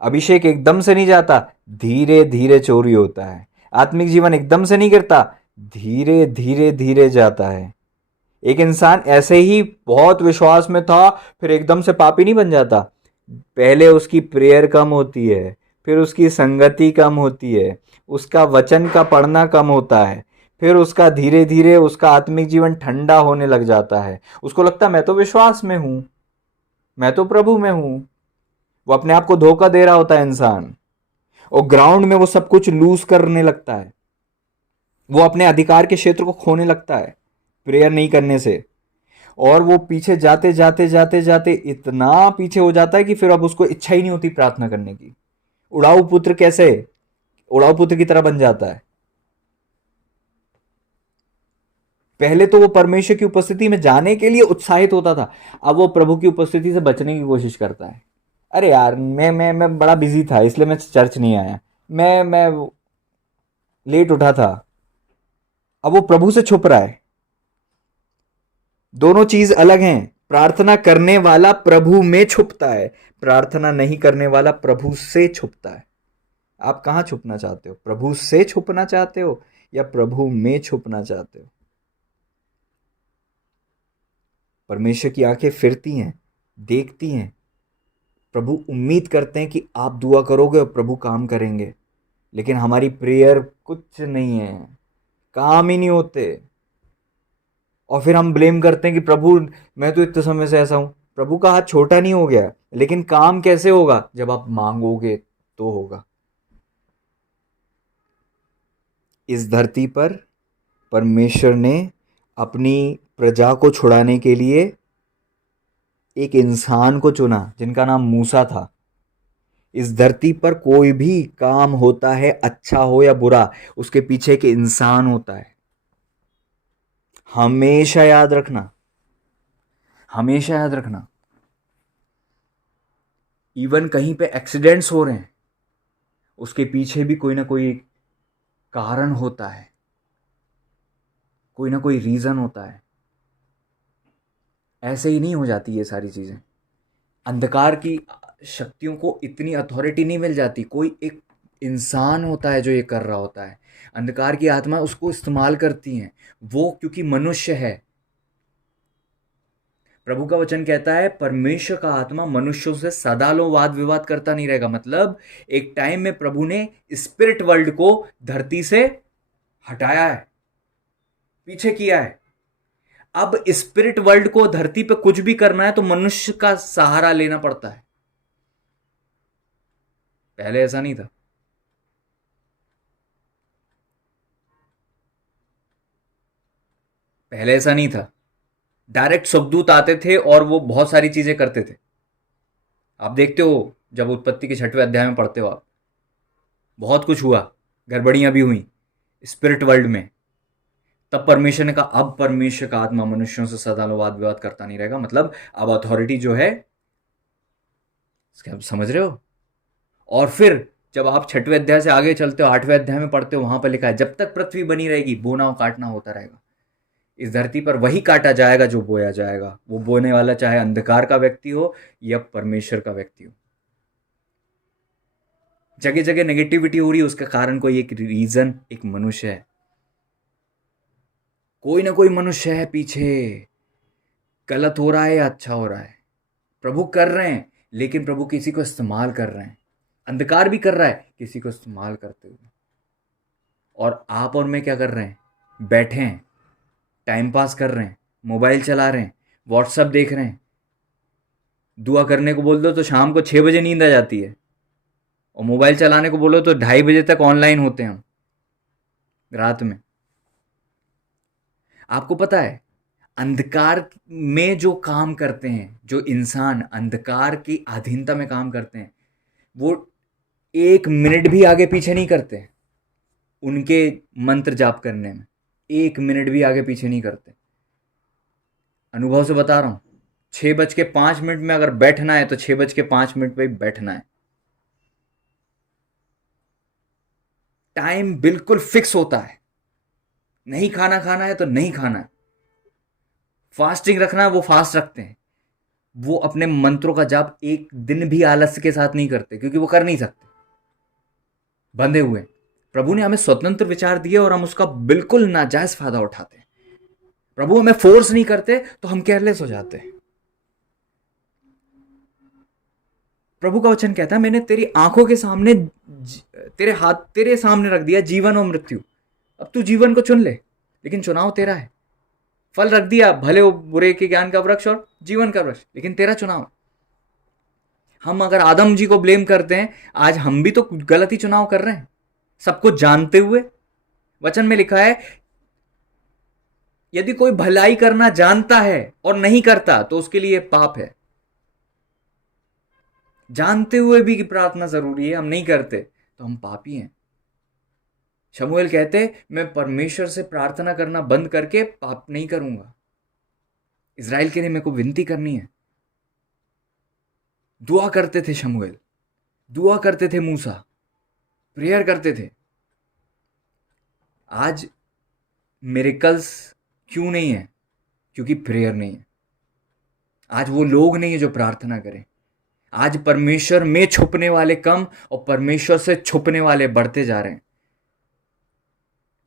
अभिषेक एकदम से नहीं जाता, धीरे धीरे चोरी होता है। आत्मिक जीवन एकदम से नहीं गिरता, धीरे धीरे धीरे जाता है। एक इंसान ऐसे ही बहुत विश्वास में था, फिर एकदम से पापी नहीं बन जाता। पहले उसकी प्रेयर कम होती है, फिर उसकी संगति कम होती है, उसका वचन का पढ़ना कम होता है, फिर उसका धीरे धीरे उसका आत्मिक जीवन ठंडा होने लग जाता है। उसको लगता है मैं तो विश्वास में हूं, मैं तो प्रभु में हूं। वो अपने आप को धोखा दे रहा होता है इंसान, और ग्राउंड में वो सब कुछ लूज करने लगता है। वो अपने अधिकार के क्षेत्र को खोने लगता है प्रेयर नहीं करने से, और वो पीछे जाते जाते जाते जाते इतना पीछे हो जाता है कि फिर अब उसको इच्छा ही नहीं होती प्रार्थना करने की। उड़ाऊ पुत्र कैसे, उड़ाऊ पुत्र की तरह बन जाता है। पहले तो वो परमेश्वर की उपस्थिति में जाने के लिए उत्साहित होता था, अब वो प्रभु की उपस्थिति से बचने की कोशिश करता है। अरे यार मैं बड़ा बिजी था इसलिए मैं चर्च नहीं आया, मैं लेट उठा था। अब वो प्रभु से छुप रहा है। दोनों चीज अलग हैं। प्रार्थना करने वाला प्रभु में छुपता है, प्रार्थना नहीं करने वाला प्रभु से छुपता है। आप कहां छुपना चाहते हो? प्रभु से छुपना चाहते हो या प्रभु में छुपना चाहते हो? परमेश्वर की आंखें फिरती हैं, देखती हैं। प्रभु उम्मीद करते हैं कि आप दुआ करोगे और प्रभु काम करेंगे, लेकिन हमारी प्रेयर कुछ नहीं है, काम ही नहीं होते। और फिर हम ब्लेम करते हैं कि प्रभु मैं तो इतने समय से ऐसा हूं। प्रभु का हाथ छोटा नहीं हो गया, लेकिन काम कैसे होगा? जब आप मांगोगे तो होगा। इस धरती पर परमेश्वर ने अपनी प्रजा को छुड़ाने के लिए एक इंसान को चुना जिनका नाम मूसा था। इस धरती पर कोई भी काम होता है, अच्छा हो या बुरा, उसके पीछे एक इंसान होता है। हमेशा याद रखना, हमेशा याद रखना। इवन कहीं पे एक्सीडेंट्स हो रहे हैं, उसके पीछे भी कोई ना कोई कारण होता है, कोई ना कोई रीजन होता है। ऐसे ही नहीं हो जाती ये सारी चीजें। अंधकार की शक्तियों को इतनी अथॉरिटी नहीं मिल जाती, कोई एक इंसान होता है जो ये कर रहा होता है। अंधकार की आत्मा उसको इस्तेमाल करती हैं, वो क्योंकि मनुष्य है। प्रभु का वचन कहता है परमेश्वर का आत्मा मनुष्यों से सदा लो वाद विवाद करता नहीं रहेगा। मतलब एक टाइम में प्रभु ने स्पिरिट वर्ल्ड को धरती से हटाया है, पीछे किया है। अब स्पिरिट वर्ल्ड को धरती पे कुछ भी करना है तो मनुष्य का सहारा लेना पड़ता है। पहले ऐसा नहीं था। पहले ऐसा नहीं था। डायरेक्ट स्वर्गदूत आते थे और वो बहुत सारी चीजें करते थे। आप देखते हो, जब उत्पत्ति के 6वें अध्याय में पढ़ते हो आप, बहुत कुछ हुआ, गड़बड़ियां भी हुई स्पिरिट वर्ल्ड में। तब परमेश्वर ने कहा अब परमेश्वर का आत्मा मनुष्यों से सदा वाद विवाद करता नहीं रहेगा। मतलब अब अथॉरिटी जो है, आप समझ रहे हो। और फिर जब आप 6वें अध्याय से आगे चलते हो, 8वें अध्याय में पढ़ते हो, वहां पर लिखा है जब तक पृथ्वी बनी रहेगी बोना और काटना होता रहेगा। इस धरती पर वही काटा जाएगा जो बोया जाएगा। वो बोने वाला चाहे अंधकार का व्यक्ति हो या परमेश्वर का व्यक्ति हो। जगह जगह नेगेटिविटी हो रही है, उसका कारण कोई एक रीजन, एक मनुष्य है। कोई ना कोई मनुष्य है पीछे। गलत हो रहा है या अच्छा हो रहा है, प्रभु कर रहे हैं, लेकिन प्रभु किसी को इस्तेमाल कर रहे हैं। अंधकार भी कर रहा है किसी को इस्तेमाल करते हुए। और आप और मैं क्या कर रहे हैं? बैठे हैं, टाइम पास कर रहे हैं, मोबाइल चला रहे हैं, व्हाट्सएप देख रहे हैं। दुआ करने को बोल दो तो शाम को 6 बजे नींद आ जाती है, और मोबाइल चलाने को बोलो तो 2:30 बजे तक ऑनलाइन होते हैं हम रात में। आपको पता है अंधकार में जो काम करते हैं, जो इंसान अंधकार की अधीनता में काम करते हैं, वो 1 मिनट भी आगे पीछे नहीं करते। उनके मंत्र जाप करने में 1 मिनट भी आगे पीछे नहीं करते। अनुभव से बता रहा हूं, 6:05 में अगर बैठना है तो 6:05 पे ही बैठना है। टाइम बिल्कुल फिक्स होता है। नहीं खाना खाना है तो नहीं खाना है, फास्टिंग रखना है वो फास्ट रखते हैं। वो अपने मंत्रों का जाप एक दिन भी आलस्य के साथ नहीं करते, क्योंकि वो कर नहीं सकते, बंधे हुए। प्रभु ने हमें स्वतंत्र विचार दिए और हम उसका बिल्कुल नाजायज फायदा उठाते हैं। प्रभु हमें फोर्स नहीं करते तो हम केयरलेस हो जाते हैं। प्रभु का वचन कहता है मैंने तेरी आंखों के सामने, तेरे हाथ तेरे सामने रख दिया जीवन और मृत्यु। अब तू जीवन को चुन ले, लेकिन चुनाव तेरा है। फल रख दिया भले बुरे के ज्ञान का वृक्ष और जीवन का वृक्ष, लेकिन तेरा चुनाव। हम अगर आदम जी को ब्लेम करते हैं, आज हम भी तो गलत ही चुनाव कर रहे हैं, सब कुछ जानते हुए। वचन में लिखा है यदि कोई भलाई करना जानता है और नहीं करता तो उसके लिए पाप है। जानते हुए भी कि प्रार्थना जरूरी है, हम नहीं करते तो हम पापी हैं। शमूएल कहते मैं परमेश्वर से प्रार्थना करना बंद करके पाप नहीं करूंगा। इज़राइल के लिए मेरे को विनती करनी है। दुआ करते थे शमूएल, दुआ करते थे मूसा, प्रेयर करते थे। आज मिरेकल्स क्यों नहीं है? क्योंकि प्रेयर नहीं है। आज वो लोग नहीं है जो प्रार्थना करें। आज परमेश्वर में छुपने वाले कम और परमेश्वर से छुपने वाले बढ़ते जा रहे हैं।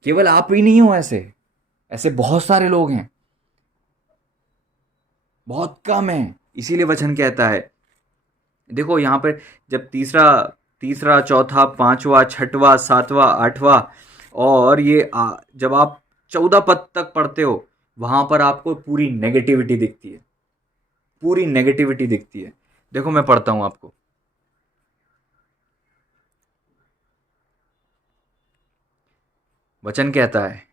केवल आप ही नहीं हो, ऐसे ऐसे बहुत सारे लोग हैं, बहुत कम है। इसीलिए वचन कहता है, देखो यहां पर जब तीसरा चौथा पांचवा छठवां सातवां आठवां और ये जब आप 14 पद तक पढ़ते हो, वहां पर आपको पूरी नेगेटिविटी दिखती है, पूरी नेगेटिविटी दिखती है। देखो मैं पढ़ता हूं आपको। वचन कहता है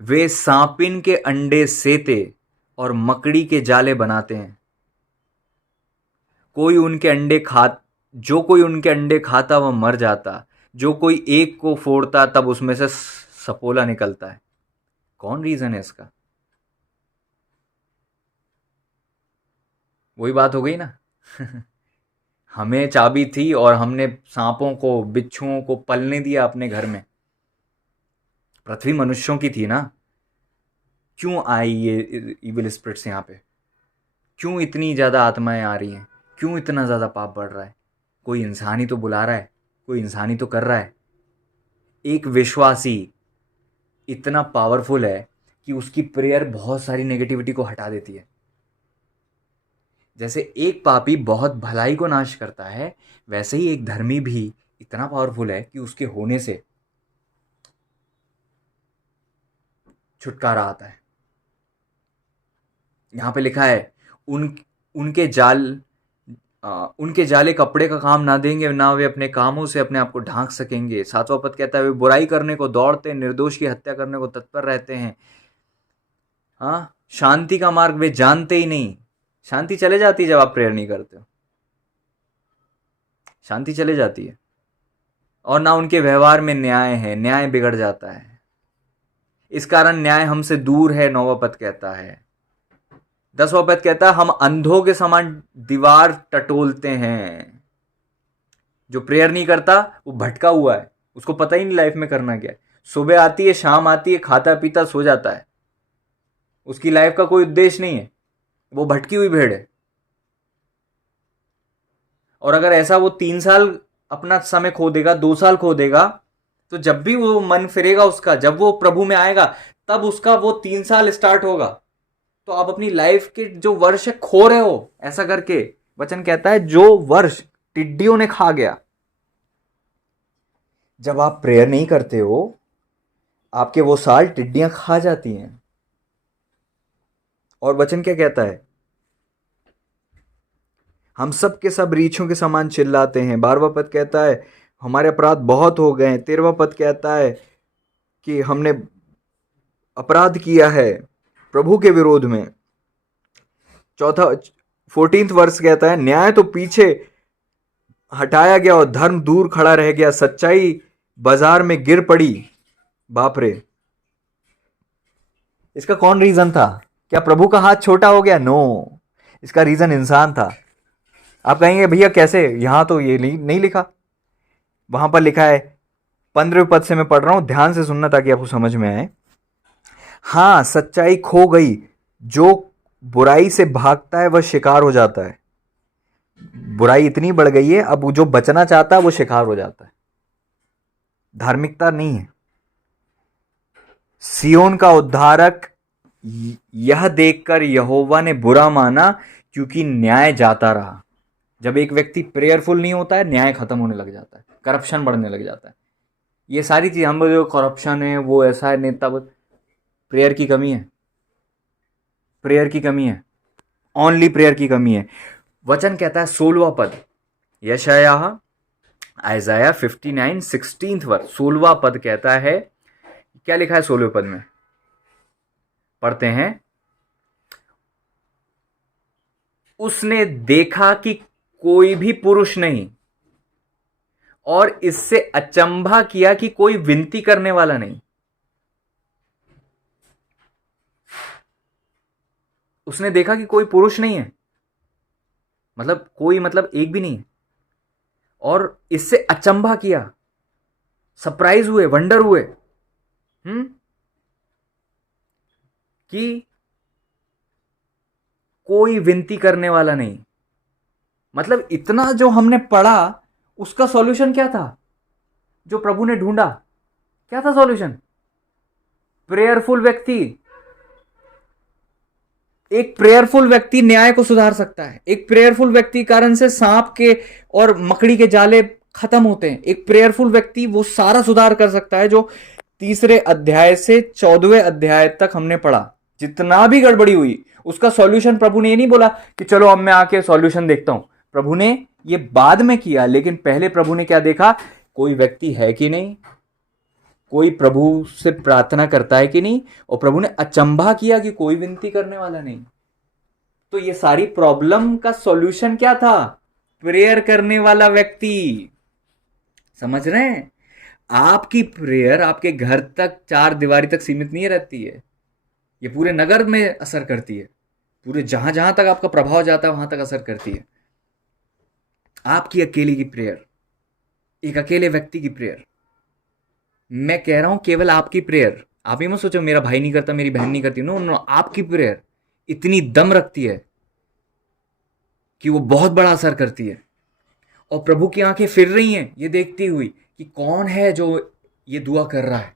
वे सांपिन के अंडे सेते और मकड़ी के जाले बनाते हैं, कोई उनके अंडे जो कोई उनके अंडे खाता वह मर जाता, जो कोई एक को फोड़ता तब उसमें से सपोला निकलता है। कौन रीजन है इसका? वही बात हो गई ना। हमें चाबी थी और हमने सांपों को, बिच्छुओं को पलने दिया अपने घर में। पृथ्वी मनुष्यों की थी ना। क्यों आई ये इविल स्पिरिट्स यहाँ पे? क्यों इतनी ज़्यादा आत्माएं आ रही हैं? क्यों इतना ज़्यादा पाप बढ़ रहा है? कोई इंसान ही तो बुला रहा है, कोई इंसान ही तो कर रहा है। एक विश्वासी इतना पावरफुल है कि उसकी प्रेयर बहुत सारी नेगेटिविटी को हटा देती है। जैसे एक पापी बहुत भलाई को नाश करता है, वैसे ही एक धर्मी भी इतना पावरफुल है कि उसके होने से छुटकारा आता है। यहाँ पे लिखा है उनके जाले कपड़े का काम ना देंगे, ना वे अपने कामों से अपने आप को ढांक सकेंगे। 7वां पद कहता है वे बुराई करने को दौड़ते, निर्दोष की हत्या करने को तत्पर रहते हैं। हाँ, शांति का मार्ग वे जानते ही नहीं। शांति चले जाती है जब आप प्रेयर नहीं करते हो, शांति चले जाती है। और ना उनके व्यवहार में न्याय है, न्याय बिगड़ जाता है। इस कारण न्याय हमसे दूर है, 9वां पद कहता है। 10वां पद कहता है हम अंधों के समान दीवार टटोलते हैं। जो प्रेयर नहीं करता वो भटका हुआ है, उसको पता ही नहीं लाइफ में करना क्या है। सुबह आती है, शाम आती है, खाता पीता सो जाता है, उसकी लाइफ का कोई उद्देश्य नहीं है, वो भटकी हुई भेड़ है। और अगर ऐसा वो 3 साल अपना समय खो देगा, 2 साल खो देगा, तो जब भी वो मन फिरेगा उसका, जब वो प्रभु में आएगा, तब उसका वो 3 साल स्टार्ट होगा। तो आप अपनी लाइफ के जो वर्ष खो रहे हो ऐसा करके, वचन कहता है जो वर्ष टिड्डियों ने खा गया। जब आप प्रेयर नहीं करते हो, आपके वो साल टिड्डियां खा जाती हैं। और वचन क्या कहता है? हम सब के सब रीछों के समान चिल्लाते हैं। 12वां पद कहता है हमारे अपराध बहुत हो गए हैं। 13वां पद कहता है कि हमने अपराध किया है प्रभु के विरोध में। 14th वर्ष कहता है न्याय तो पीछे हटाया गया और धर्म दूर खड़ा रह गया, सच्चाई बाजार में गिर पड़ी। बाप रे, इसका कौन रीजन था? क्या प्रभु का हाथ छोटा हो गया? नो, इसका रीजन इंसान था। आप कहेंगे भैया कैसे? यहां तो ये नहीं लिखा, वहां पर लिखा है। 15वें पद से मैं पढ़ रहा हूं, ध्यान से सुनना ताकि आपको समझ में आए। हाँ, सच्चाई खो गई, जो बुराई से भागता है वह शिकार हो जाता है। बुराई इतनी बढ़ गई है, अब जो बचना चाहता है वो शिकार हो जाता है। धार्मिकता नहीं है। सियोन का उद्धारक यह देखकर यहोवा ने बुरा माना, क्योंकि न्याय जाता रहा। जब एक व्यक्ति प्रेयरफुल नहीं होता है, न्याय खत्म होने लग जाता है, करप्शन बढ़ने लग जाता है। ये सारी चीज हम जो करप्शन है, वो ऐसा है, नेता, प्रेयर की कमी है, प्रेयर की कमी है, ओनली प्रेयर की कमी है। वचन कहता है 16वां पद, यशायाह आइजाया 59 16th वर्ष, 16वां पद कहता है, क्या लिखा है 16वें पद में? पढ़ते हैं, उसने देखा कि कोई भी पुरुष नहीं, और इससे अचंभा किया कि कोई विनती करने वाला नहीं। उसने देखा कि कोई पुरुष नहीं है, मतलब कोई, मतलब एक भी नहीं है, और इससे अचंभा किया, सरप्राइज हुए, वंडर हुए कि कोई विनती करने वाला नहीं। मतलब इतना जो हमने पढ़ा, उसका सॉल्यूशन क्या था? जो प्रभु ने ढूंढा, क्या था सॉल्यूशन? प्रेयरफुल व्यक्ति। एक प्रेयरफुल व्यक्ति न्याय को सुधार सकता है। एक प्रेयरफुल व्यक्ति कारण से सांप के और मकड़ी के जाले खत्म होते हैं। एक प्रेयरफुल व्यक्ति वो सारा सुधार कर सकता है जो 3 अध्याय से 14वें अध्याय तक हमने पढ़ा। जितना भी गड़बड़ी हुई, उसका सॉल्यूशन प्रभु ने ये नहीं बोला कि चलो अब मैं आके सॉल्यूशन देखता हूं। प्रभु ने ये बाद में किया, लेकिन पहले प्रभु ने क्या देखा? कोई व्यक्ति है कि नहीं, कोई प्रभु से प्रार्थना करता है कि नहीं, और प्रभु ने अचंभा किया कि कोई विनती करने वाला नहीं। तो ये सारी प्रॉब्लम का सॉल्यूशन क्या था? प्रेयर करने वाला व्यक्ति। समझ रहे हैं? आपकी प्रेयर आपके घर तक, चार दीवारी तक सीमित नहीं रहती है, ये पूरे नगर में असर करती है, पूरे जहां जहां तक आपका प्रभाव जाता है वहां तक असर करती है। आपकी अकेले की प्रेयर, एक अकेले व्यक्ति की प्रेयर, मैं कह रहा हूं केवल आपकी प्रेयर। आप ही मत सोचो मेरा भाई नहीं करता, मेरी बहन नहीं करती। नो नो, आपकी प्रेयर इतनी दम रखती है कि वो बहुत बड़ा असर करती है। और प्रभु की आंखें फिर रही हैं ये देखती हुई कि कौन है जो ये दुआ कर रहा है।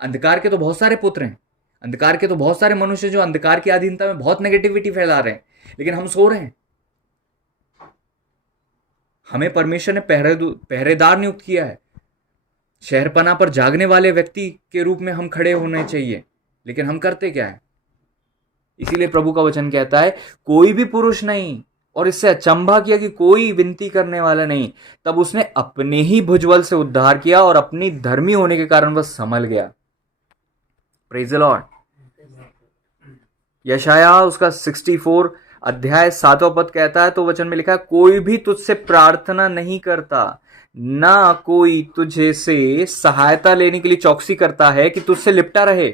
अंधकार के तो बहुत सारे पुत्र हैं, अंधकार के तो बहुत सारे मनुष्य जो अंधकार की अधीनता में बहुत नेगेटिविटी फैला रहे हैं, लेकिन हम सो रहे हैं। हमें परमेश्वर ने पहरेदार नियुक्त किया है। शहरपना पर जागने वाले व्यक्ति के रूप में हम खड़े होने चाहिए, लेकिन हम करते क्या है? इसीलिए प्रभु का वचन कहता है कोई भी पुरुष नहीं, और इससे अचंभा किया कि कोई विनती करने वाला नहीं। तब उसने अपने ही भुजबल से उद्धार किया और अपनी धर्मी होने के कारण वह संभल गया। Praise the Lord. यशाया उसका 64 अध्याय 7वां पद कहता है, तो वचन में लिखा है, कोई भी तुझसे प्रार्थना नहीं करता, ना कोई तुझे से सहायता लेने के लिए चौकसी करता है कि तुझसे लिपटा रहे।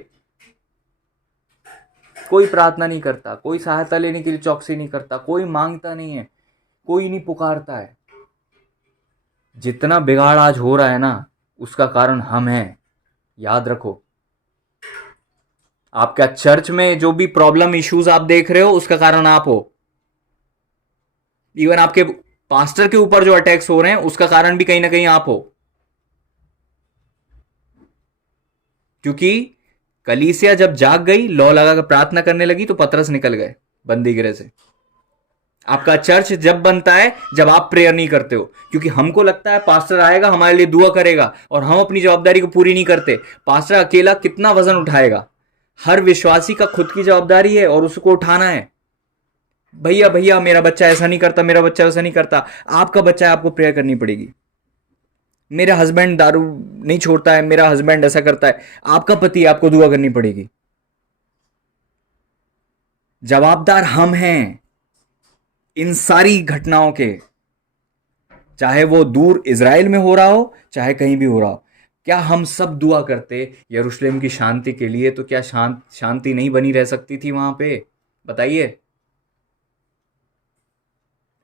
कोई प्रार्थना नहीं करता, कोई सहायता लेने के लिए चौकसी नहीं करता, कोई मांगता नहीं है, कोई नहीं पुकारता है। जितना बिगाड़ आज हो रहा है ना, उसका कारण हम हैं, याद रखो। आपका चर्च में जो भी प्रॉब्लम इश्यूज आप देख रहे हो, उसका कारण आप हो। इवन आपके पास्टर के ऊपर जो अटैक्स हो रहे हैं, उसका कारण भी कहीं ना कहीं आप हो। क्योंकि कलीसिया जब जाग गई, लौ लगाकर प्रार्थना करने लगी, तो पतरस निकल गए बंदी गृह से। आपका चर्च जब बनता है जब आप प्रेयर नहीं करते हो, क्योंकि हमको लगता है पास्टर आएगा हमारे लिए दुआ करेगा, और हम अपनी जवाबदारी को पूरी नहीं करते। पास्टर अकेला कितना वजन उठाएगा? हर विश्वासी का खुद की जवाबदारी है और उसको उठाना है। भैया भैया मेरा बच्चा ऐसा नहीं करता, मेरा बच्चा वैसा नहीं करता। आपका बच्चा है, आपको प्रेयर करनी पड़ेगी। मेरा हस्बैंड दारू नहीं छोड़ता है, मेरा हस्बैंड ऐसा करता है, आपका पति, आपको दुआ करनी पड़ेगी। जवाबदार हम हैं इन सारी घटनाओं के, चाहे वो दूर इजराइल में हो रहा हो, चाहे कहीं भी हो रहा हो। क्या हम सब दुआ करते यरूशलेम की शांति के लिए? तो क्या शांति नहीं बनी रह सकती थी वहां पे? बताइए।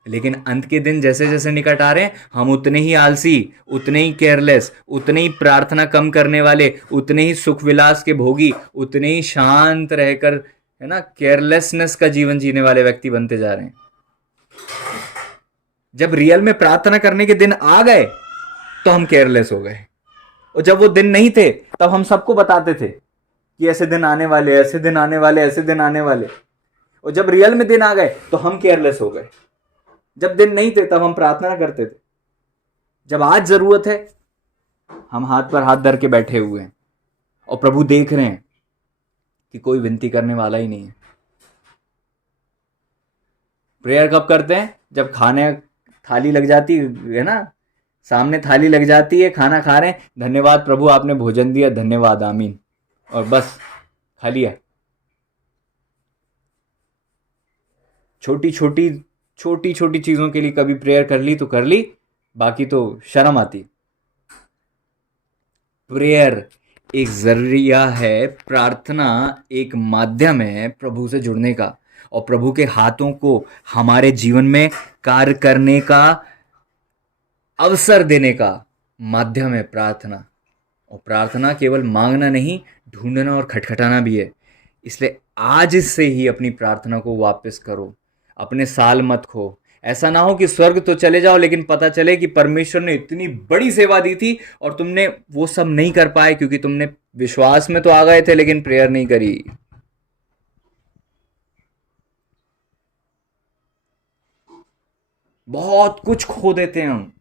लेकिन अंत के दिन जैसे जैसे निकट आ रहे हैं, हम उतने ही आलसी, उतने ही केयरलेस, उतने ही प्रार्थना कम करने वाले, उतने ही सुख विलास के भोगी, उतने ही शांत रहकर, है ना, केयरलेसनेस का जीवन जीने वाले व्यक्ति बनते जा रहे हैं। जब रियल में प्रार्थना करने के दिन आ गए तो हम केयरलेस हो गए, और जब वो दिन नहीं थे तब हम सबको बताते थे कि ऐसे दिन आने वाले, ऐसे दिन आने वाले, ऐसे दिन आने वाले। और जब रियल में दिन आ गए तो हम केयरलेस हो गए। जब दिन नहीं थे तब हम प्रार्थना करते थे। जब आज जरूरत है, हम हाथ पर हाथ धर के बैठे हुए हैं, और प्रभु देख रहे हैं कि कोई विनती करने वाला ही नहीं है। प्रेयर कब करते हैं? जब खाने थाली लग जाती है ना, सामने थाली लग जाती है, खाना खा रहे हैं, धन्यवाद प्रभु आपने भोजन दिया, धन्यवाद, आमीन, और बस खा लिया। छोटी छोटी चीजों के लिए कभी प्रेयर कर ली तो कर ली, बाकी तो शर्म आती। प्रेयर एक जरिया है, प्रार्थना एक माध्यम है प्रभु से जुड़ने का, और प्रभु के हाथों को हमारे जीवन में कार्य करने का अवसर देने का माध्यम है प्रार्थना। और प्रार्थना केवल मांगना नहीं, ढूंढना और खटखटाना भी है। इसलिए आज से ही अपनी प्रार्थना को वापस करो, अपने साल मत खो। ऐसा ना हो कि स्वर्ग तो चले जाओ, लेकिन पता चले कि परमेश्वर ने इतनी बड़ी सेवा दी थी और तुमने वो सब नहीं कर पाए, क्योंकि तुमने विश्वास में तो आ गए थे लेकिन प्रेयर नहीं करी। बहुत कुछ खो देते हैं हम,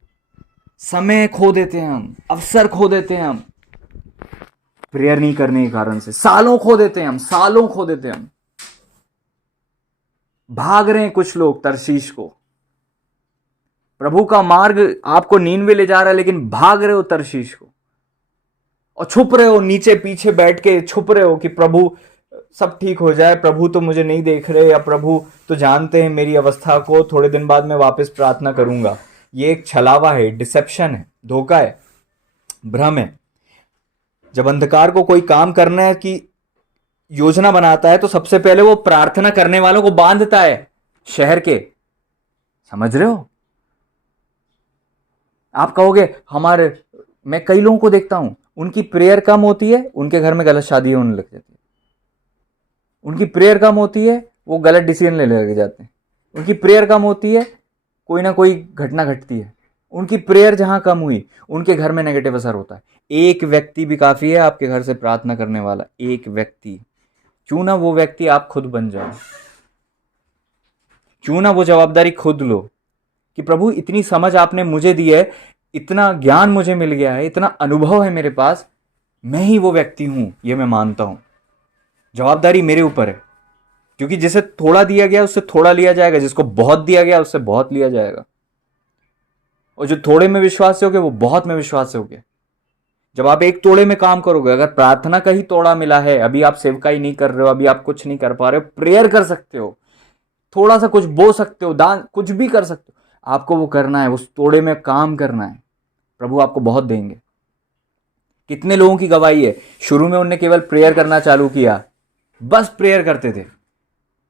समय खो देते हैं हम, अवसर खो देते हैं हम, प्रेयर नहीं करने के कारण से सालों खो देते हैं हम, सालों खो देते हैं हम। भाग रहे हैं कुछ लोग तरशीश को, प्रभु का मार्ग आपको नींवे ले जा रहा है, लेकिन भाग रहे हो तरशीश को, और छुप रहे हो नीचे पीछे बैठ के, छुप रहे हो कि प्रभु सब ठीक हो जाए, प्रभु तो मुझे नहीं देख रहे, या प्रभु तो जानते हैं मेरी अवस्था को, थोड़े दिन बाद मैं वापस प्रार्थना करूंगा। ये एक छलावा है, डिसेप्शन है, धोखा है, भ्रम है। जब अंधकार को कोई काम करना है कि योजना बनाता है तो सबसे पहले वो प्रार्थना करने वालों को बांधता है शहर के। समझ रहे हो? आप कहोगे हमारे, मैं कई लोगों को देखता हूं, उनकी प्रेयर कम होती है, उनके घर में गलत शादी होने लग जाती है। उनकी प्रेयर कम होती है, वो गलत डिसीजन लेने लग जाते हैं। उनकी प्रेयर कम होती है, कोई ना कोई घटना घटती है। उनकी प्रेयर जहां कम हुई, उनके घर में नेगेटिव असर होता है। एक व्यक्ति भी काफी है आपके घर से प्रार्थना करने वाला, एक व्यक्ति। क्यों ना वो व्यक्ति आप खुद बन जाओ, क्यों ना वो जवाबदारी खुद लो कि प्रभु इतनी समझ आपने मुझे दी है, इतना ज्ञान मुझे मिल गया है, इतना अनुभव है मेरे पास, मैं ही वो व्यक्ति हूं, ये मैं मानता हूं। जवाबदारी मेरे ऊपर है, क्योंकि जिसे थोड़ा दिया गया उससे थोड़ा लिया जाएगा, जिसको बहुत दिया गया उससे बहुत लिया जाएगा। और जो थोड़े में विश्वास से हो गया वो बहुत में विश्वास से हो गया। जब आप एक तोड़े में काम करोगे, अगर प्रार्थना का ही तोड़ा मिला है, अभी आप सेवकाई नहीं कर रहे हो, अभी आप कुछ नहीं कर पा रहे हो, प्रेयर कर सकते हो, थोड़ा सा कुछ बो सकते हो, दान कुछ भी कर सकते हो, आपको वो करना है, उस तोड़े में काम करना है। प्रभु आपको बहुत देंगे। कितने लोगों की गवाही है, शुरू में उन्होंने केवल प्रेयर करना चालू किया, बस प्रेयर करते थे,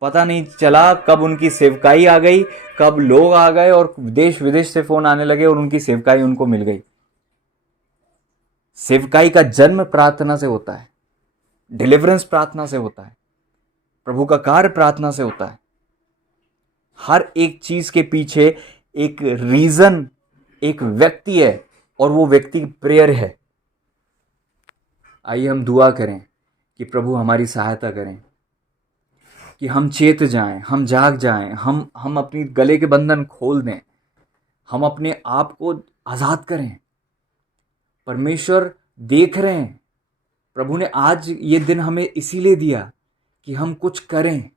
पता नहीं चला कब उनकी सेवकाई आ गई, कब लोग आ गए और देश विदेश से फोन आने लगे और उनकी सेवकाई उनको मिल गई। सेवकाई का जन्म प्रार्थना से होता है, डिलीवरेंस प्रार्थना से होता है, प्रभु का कार्य प्रार्थना से होता है। हर एक चीज के पीछे एक रीजन, एक व्यक्ति है, और वो व्यक्ति प्रेयर है। आइए हम दुआ करें कि प्रभु हमारी सहायता करें, कि हम चेत जाएं, हम जाग जाएं, हम अपनी गले के बंधन खोल दें, हम अपने आप को आजाद करें। परमेश्वर देख रहे हैं। प्रभु ने आज ये दिन हमें इसीलिए दिया कि हम कुछ करें,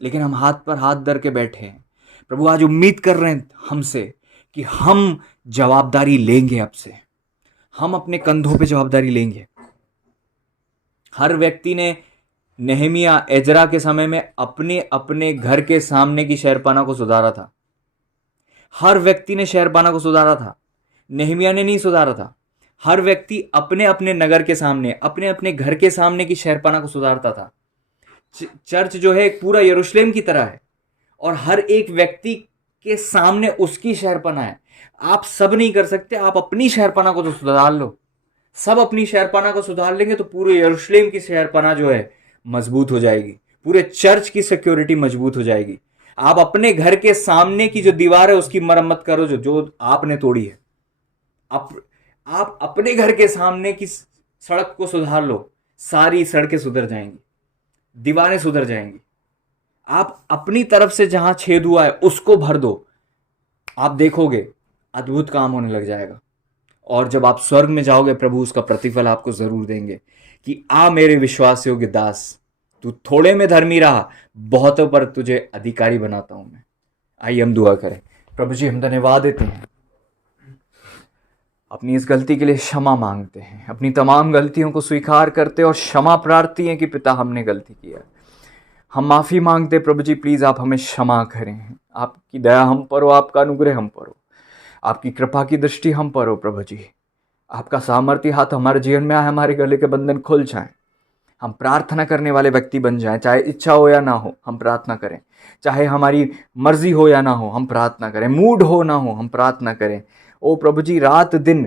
लेकिन हम हाथ पर हाथ धर के बैठे हैं। प्रभु आज उम्मीद कर रहे हैं हमसे कि हम जवाबदारी लेंगे, अब से हम अपने कंधों पे जवाबदारी लेंगे। हर व्यक्ति ने नेहमिया, एजरा के समय में अपने अपने घर के सामने की शहरपनाह को सुधारा था। हर व्यक्ति ने शहरपनाह को सुधारा था, नेहमिया ने नहीं सुधारा था। हर व्यक्ति अपने अपने नगर के सामने, अपने अपने घर के सामने की शहरपनाह को सुधारता था। चर्च जो है एक पूरा यरूशलेम की तरह है, और हर एक व्यक्ति के सामने उसकी शहरपनाह है। आप सब नहीं कर सकते, आप अपनी शहरपनाह को तो सुधार लो। सब अपनी शहरपनाह को सुधार लेंगे तो पूरे यरूशलेम की शहरपनाह जो है मजबूत हो जाएगी, पूरे चर्च की सिक्योरिटी मजबूत हो जाएगी। आप अपने घर के सामने की जो दीवार है उसकी मरम्मत करो, जो आपने तोड़ी है। आप अपने घर के सामने की सड़क को सुधार लो, सारी सड़कें सुधर जाएंगी, दीवारें सुधर जाएंगी। आप अपनी तरफ से जहां छेद हुआ है उसको भर दो, आप देखोगे अद्भुत काम होने लग जाएगा। और जब आप स्वर्ग में जाओगे, प्रभु उसका प्रतिफल आपको जरूर देंगे कि आ मेरे विश्वास योग्य दास, तू थोड़े में धर्मी रहा, बहुतों पर तुझे अधिकारी बनाता हूं मैं। आइए हम दुआ करें। प्रभु जी, हम धन्यवाद देते हैं, अपनी इस गलती के लिए क्षमा मांगते हैं, अपनी तमाम गलतियों को स्वीकार करते और क्षमा प्रार्थी हैं कि पिता हमने गलती किया। हम माफ़ी मांगते प्रभु जी, प्लीज़ आप हमें क्षमा करें। आपकी दया हम पर हो, आपका अनुग्रह हम पर हो, आपकी कृपा की दृष्टि हम पर हो। प्रभु जी, आपका सामर्थ्य हाथ हमारे जीवन में आए, हमारे गले के बंधन खुल जाएं, हम प्रार्थना करने वाले व्यक्ति बन जाएं। चाहे इच्छा हो या ना हो, हम प्रार्थना करें। चाहे हमारी मर्जी हो या ना हो, हम प्रार्थना करें। मूड हो ना हो, हम प्रार्थना करें। ओ प्रभु जी, रात दिन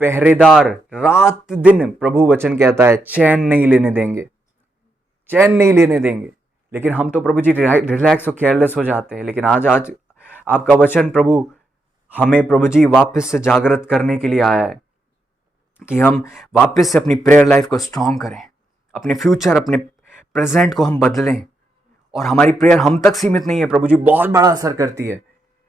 पहरेदार, रात दिन प्रभु वचन कहता है चैन नहीं लेने देंगे, चैन नहीं लेने देंगे। लेकिन हम तो प्रभु जी रिलैक्स और केयरलेस हो जाते हैं। लेकिन आज आपका वचन प्रभु हमें प्रभु जी वापस से जागृत करने के लिए आया है कि हम वापस से अपनी प्रेयर लाइफ को स्ट्रांग करें, अपने फ्यूचर, अपने प्रेजेंट को हम बदलें। और हमारी प्रेयर हम तक सीमित नहीं है प्रभु जी, बहुत बड़ा असर करती है।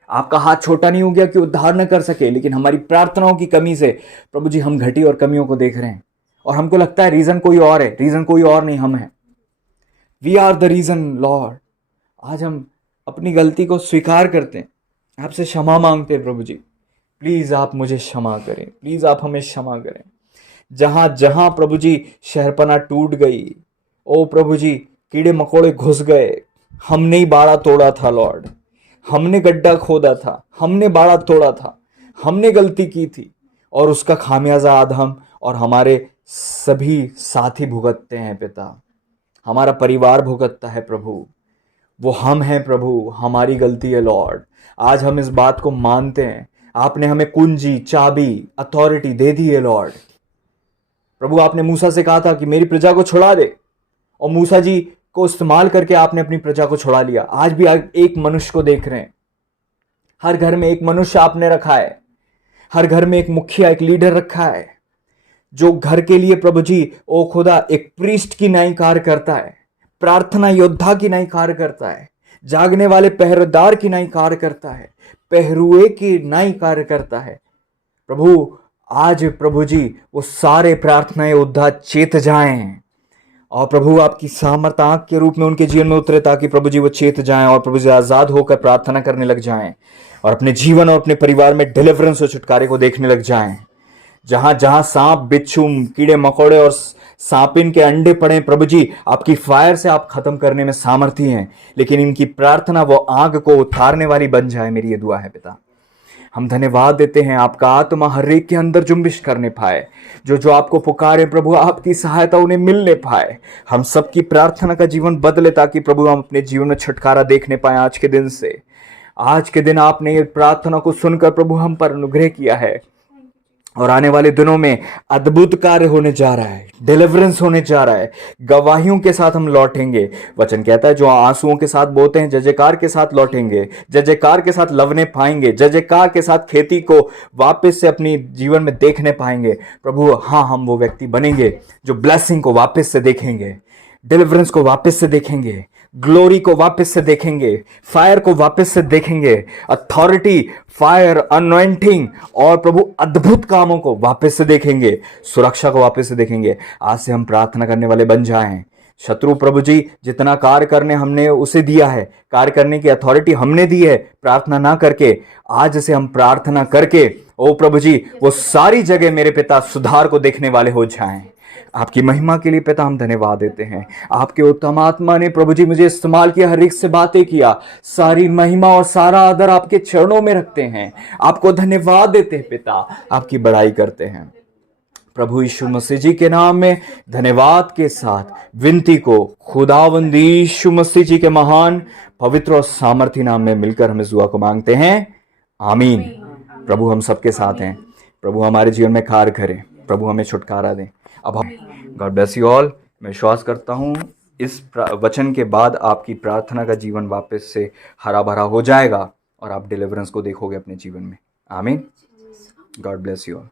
आपका हाथ छोटा नहीं हो गया कि उद्धार न कर सके, लेकिन हमारी प्रार्थनाओं की कमी से प्रभु जी हम घटी और कमियों को देख रहे हैं, और हमको लगता है रीजन कोई और है। रीजन कोई और नहीं, हम हैं। We are the reason lord. आज हम अपनी गलती को स्वीकार करते हैं, आपसे क्षमा मांगते हैं प्रभु जी। प्लीज आप मुझे क्षमा करें, प्लीज आप हमें क्षमा करें। जहां जहां प्रभु जी शहरपनाह टूट गई, ओ प्रभु जी, कीड़े मकोड़े घुस गए, हमने ही बाड़ा तोड़ा था लॉर्ड, हमने गड्ढा खोदा था, हमने बाड़ा तोड़ा था, हमने गलती की थी, और उसका खामियाजा आज हम और हमारे सभी साथी भुगतते हैं पिता। हमारा परिवार भुगतता है प्रभु, वो हम हैं प्रभु, हमारी गलती है लॉर्ड। आज हम इस बात को मानते हैं, आपने हमें कुंजी, चाबी, अथॉरिटी दे दी है लॉर्ड। प्रभु, आपने मूसा से कहा था कि मेरी प्रजा को छुड़ा दे, और मूसा जी को इस्तेमाल करके आपने अपनी प्रजा को छुड़ा लिया। आज भी एक मनुष्य को देख रहे हैं, हर घर में एक मनुष्य आपने रखा है, हर घर में एक मुखिया, एक लीडर रखा है, जो घर के लिए प्रभु जी ओ खुदा एक प्रीस्ट की नाई कार्य करता है, प्रार्थना योद्धा की नाई कार्य करता है, जागने वाले पहरेदार की नाई कार्य करता है, पहरुए की नाई कार्य करता है। प्रभु, आज प्रभु जी वो सारे प्रार्थना योद्धा चेत जाएं, और प्रभु आपकी सामर्थ आंख के रूप में उनके जीवन में उतरे, ताकि प्रभु जी वो चेत जाएं और प्रभु जी आजाद होकर प्रार्थना करने लग जाएं, और अपने जीवन और अपने परिवार में डिलीवरेंस और छुटकारे को देखने लग जाएं। जहां जहां सांप, बिच्छू, कीड़े मकोड़े और सांपिन के अंडे पड़े, प्रभु जी आपकी फायर से आप खत्म करने में सामर्थी हैं, लेकिन इनकी प्रार्थना वो आग को उतारने वाली बन जाए, मेरी ये दुआ है पिता। हम धन्यवाद देते हैं, आपका आत्मा हर एक के अंदर जुम्बिश करने पाए, जो जो आपको पुकारे प्रभु, आपकी सहायता उन्हें मिलने पाए। हम सबकी प्रार्थना का जीवन बदले, ताकि प्रभु हम अपने जीवन में छुटकारा देखने पाए। आज के दिन से, आज के दिन आपने ये प्रार्थना को सुनकर प्रभु हम पर अनुग्रह किया है, और आने वाले दिनों में अद्भुत कार्य होने जा रहा है, डिलीवरेंस होने जा रहा है। गवाहियों के साथ हम लौटेंगे। वचन कहता है, जो आंसुओं के साथ बोते हैं, जय जयकार के साथ लौटेंगे, जय जयकार के साथ लवने पाएंगे, जय जयकार के साथ खेती को वापस से अपनी जीवन में देखने पाएंगे। प्रभु, हाँ, हम वो व्यक्ति बनेंगे जो ब्लेसिंग को वापस से देखेंगे, डिलीवरेंस को वापस से देखेंगे, ग्लोरी को वापस से देखेंगे, फायर को वापस से देखेंगे, अथॉरिटी, फायर, अनॉइंटिंग और प्रभु अद्भुत कामों को वापस से देखेंगे, सुरक्षा को वापस से देखेंगे। आज से हम प्रार्थना करने वाले बन जाएं। शत्रु प्रभु जी जितना कार्य करने हमने उसे दिया है, कार्य करने की अथॉरिटी हमने दी है, प्रार्थना ना करके, आज से हम प्रार्थना करके ओ प्रभु जी वो सारी जगह मेरे पिता सुधार को देखने वाले हो जाएं। आपकी महिमा के लिए पिता हम धन्यवाद देते हैं। आपके उत्तम आत्मा ने प्रभु जी मुझे इस्तेमाल किया, हर एक से बातें किया। सारी महिमा और सारा आदर आपके चरणों में रखते हैं। आपको धन्यवाद देते हैं पिता, आपकी बड़ाई करते हैं। प्रभु यीशु मसीह जी के नाम में धन्यवाद के साथ विनती को खुदावंद यीशु मसीह जी के महान, पवित्र और सामर्थी नाम में मिलकर हम इस दुआ को मांगते हैं, आमीन। प्रभु हम सबके साथ हैं। प्रभु हमारे जीवन में कार्य करें, प्रभु हमें छुटकारा दें। अब हम गॉड ब्लेस यू ऑल। मैं विश्वास करता हूँ इस वचन के बाद आपकी प्रार्थना का जीवन वापस से हरा भरा हो जाएगा और आप डिलीवरेंस को देखोगे अपने जीवन में। आमीन। God bless you all.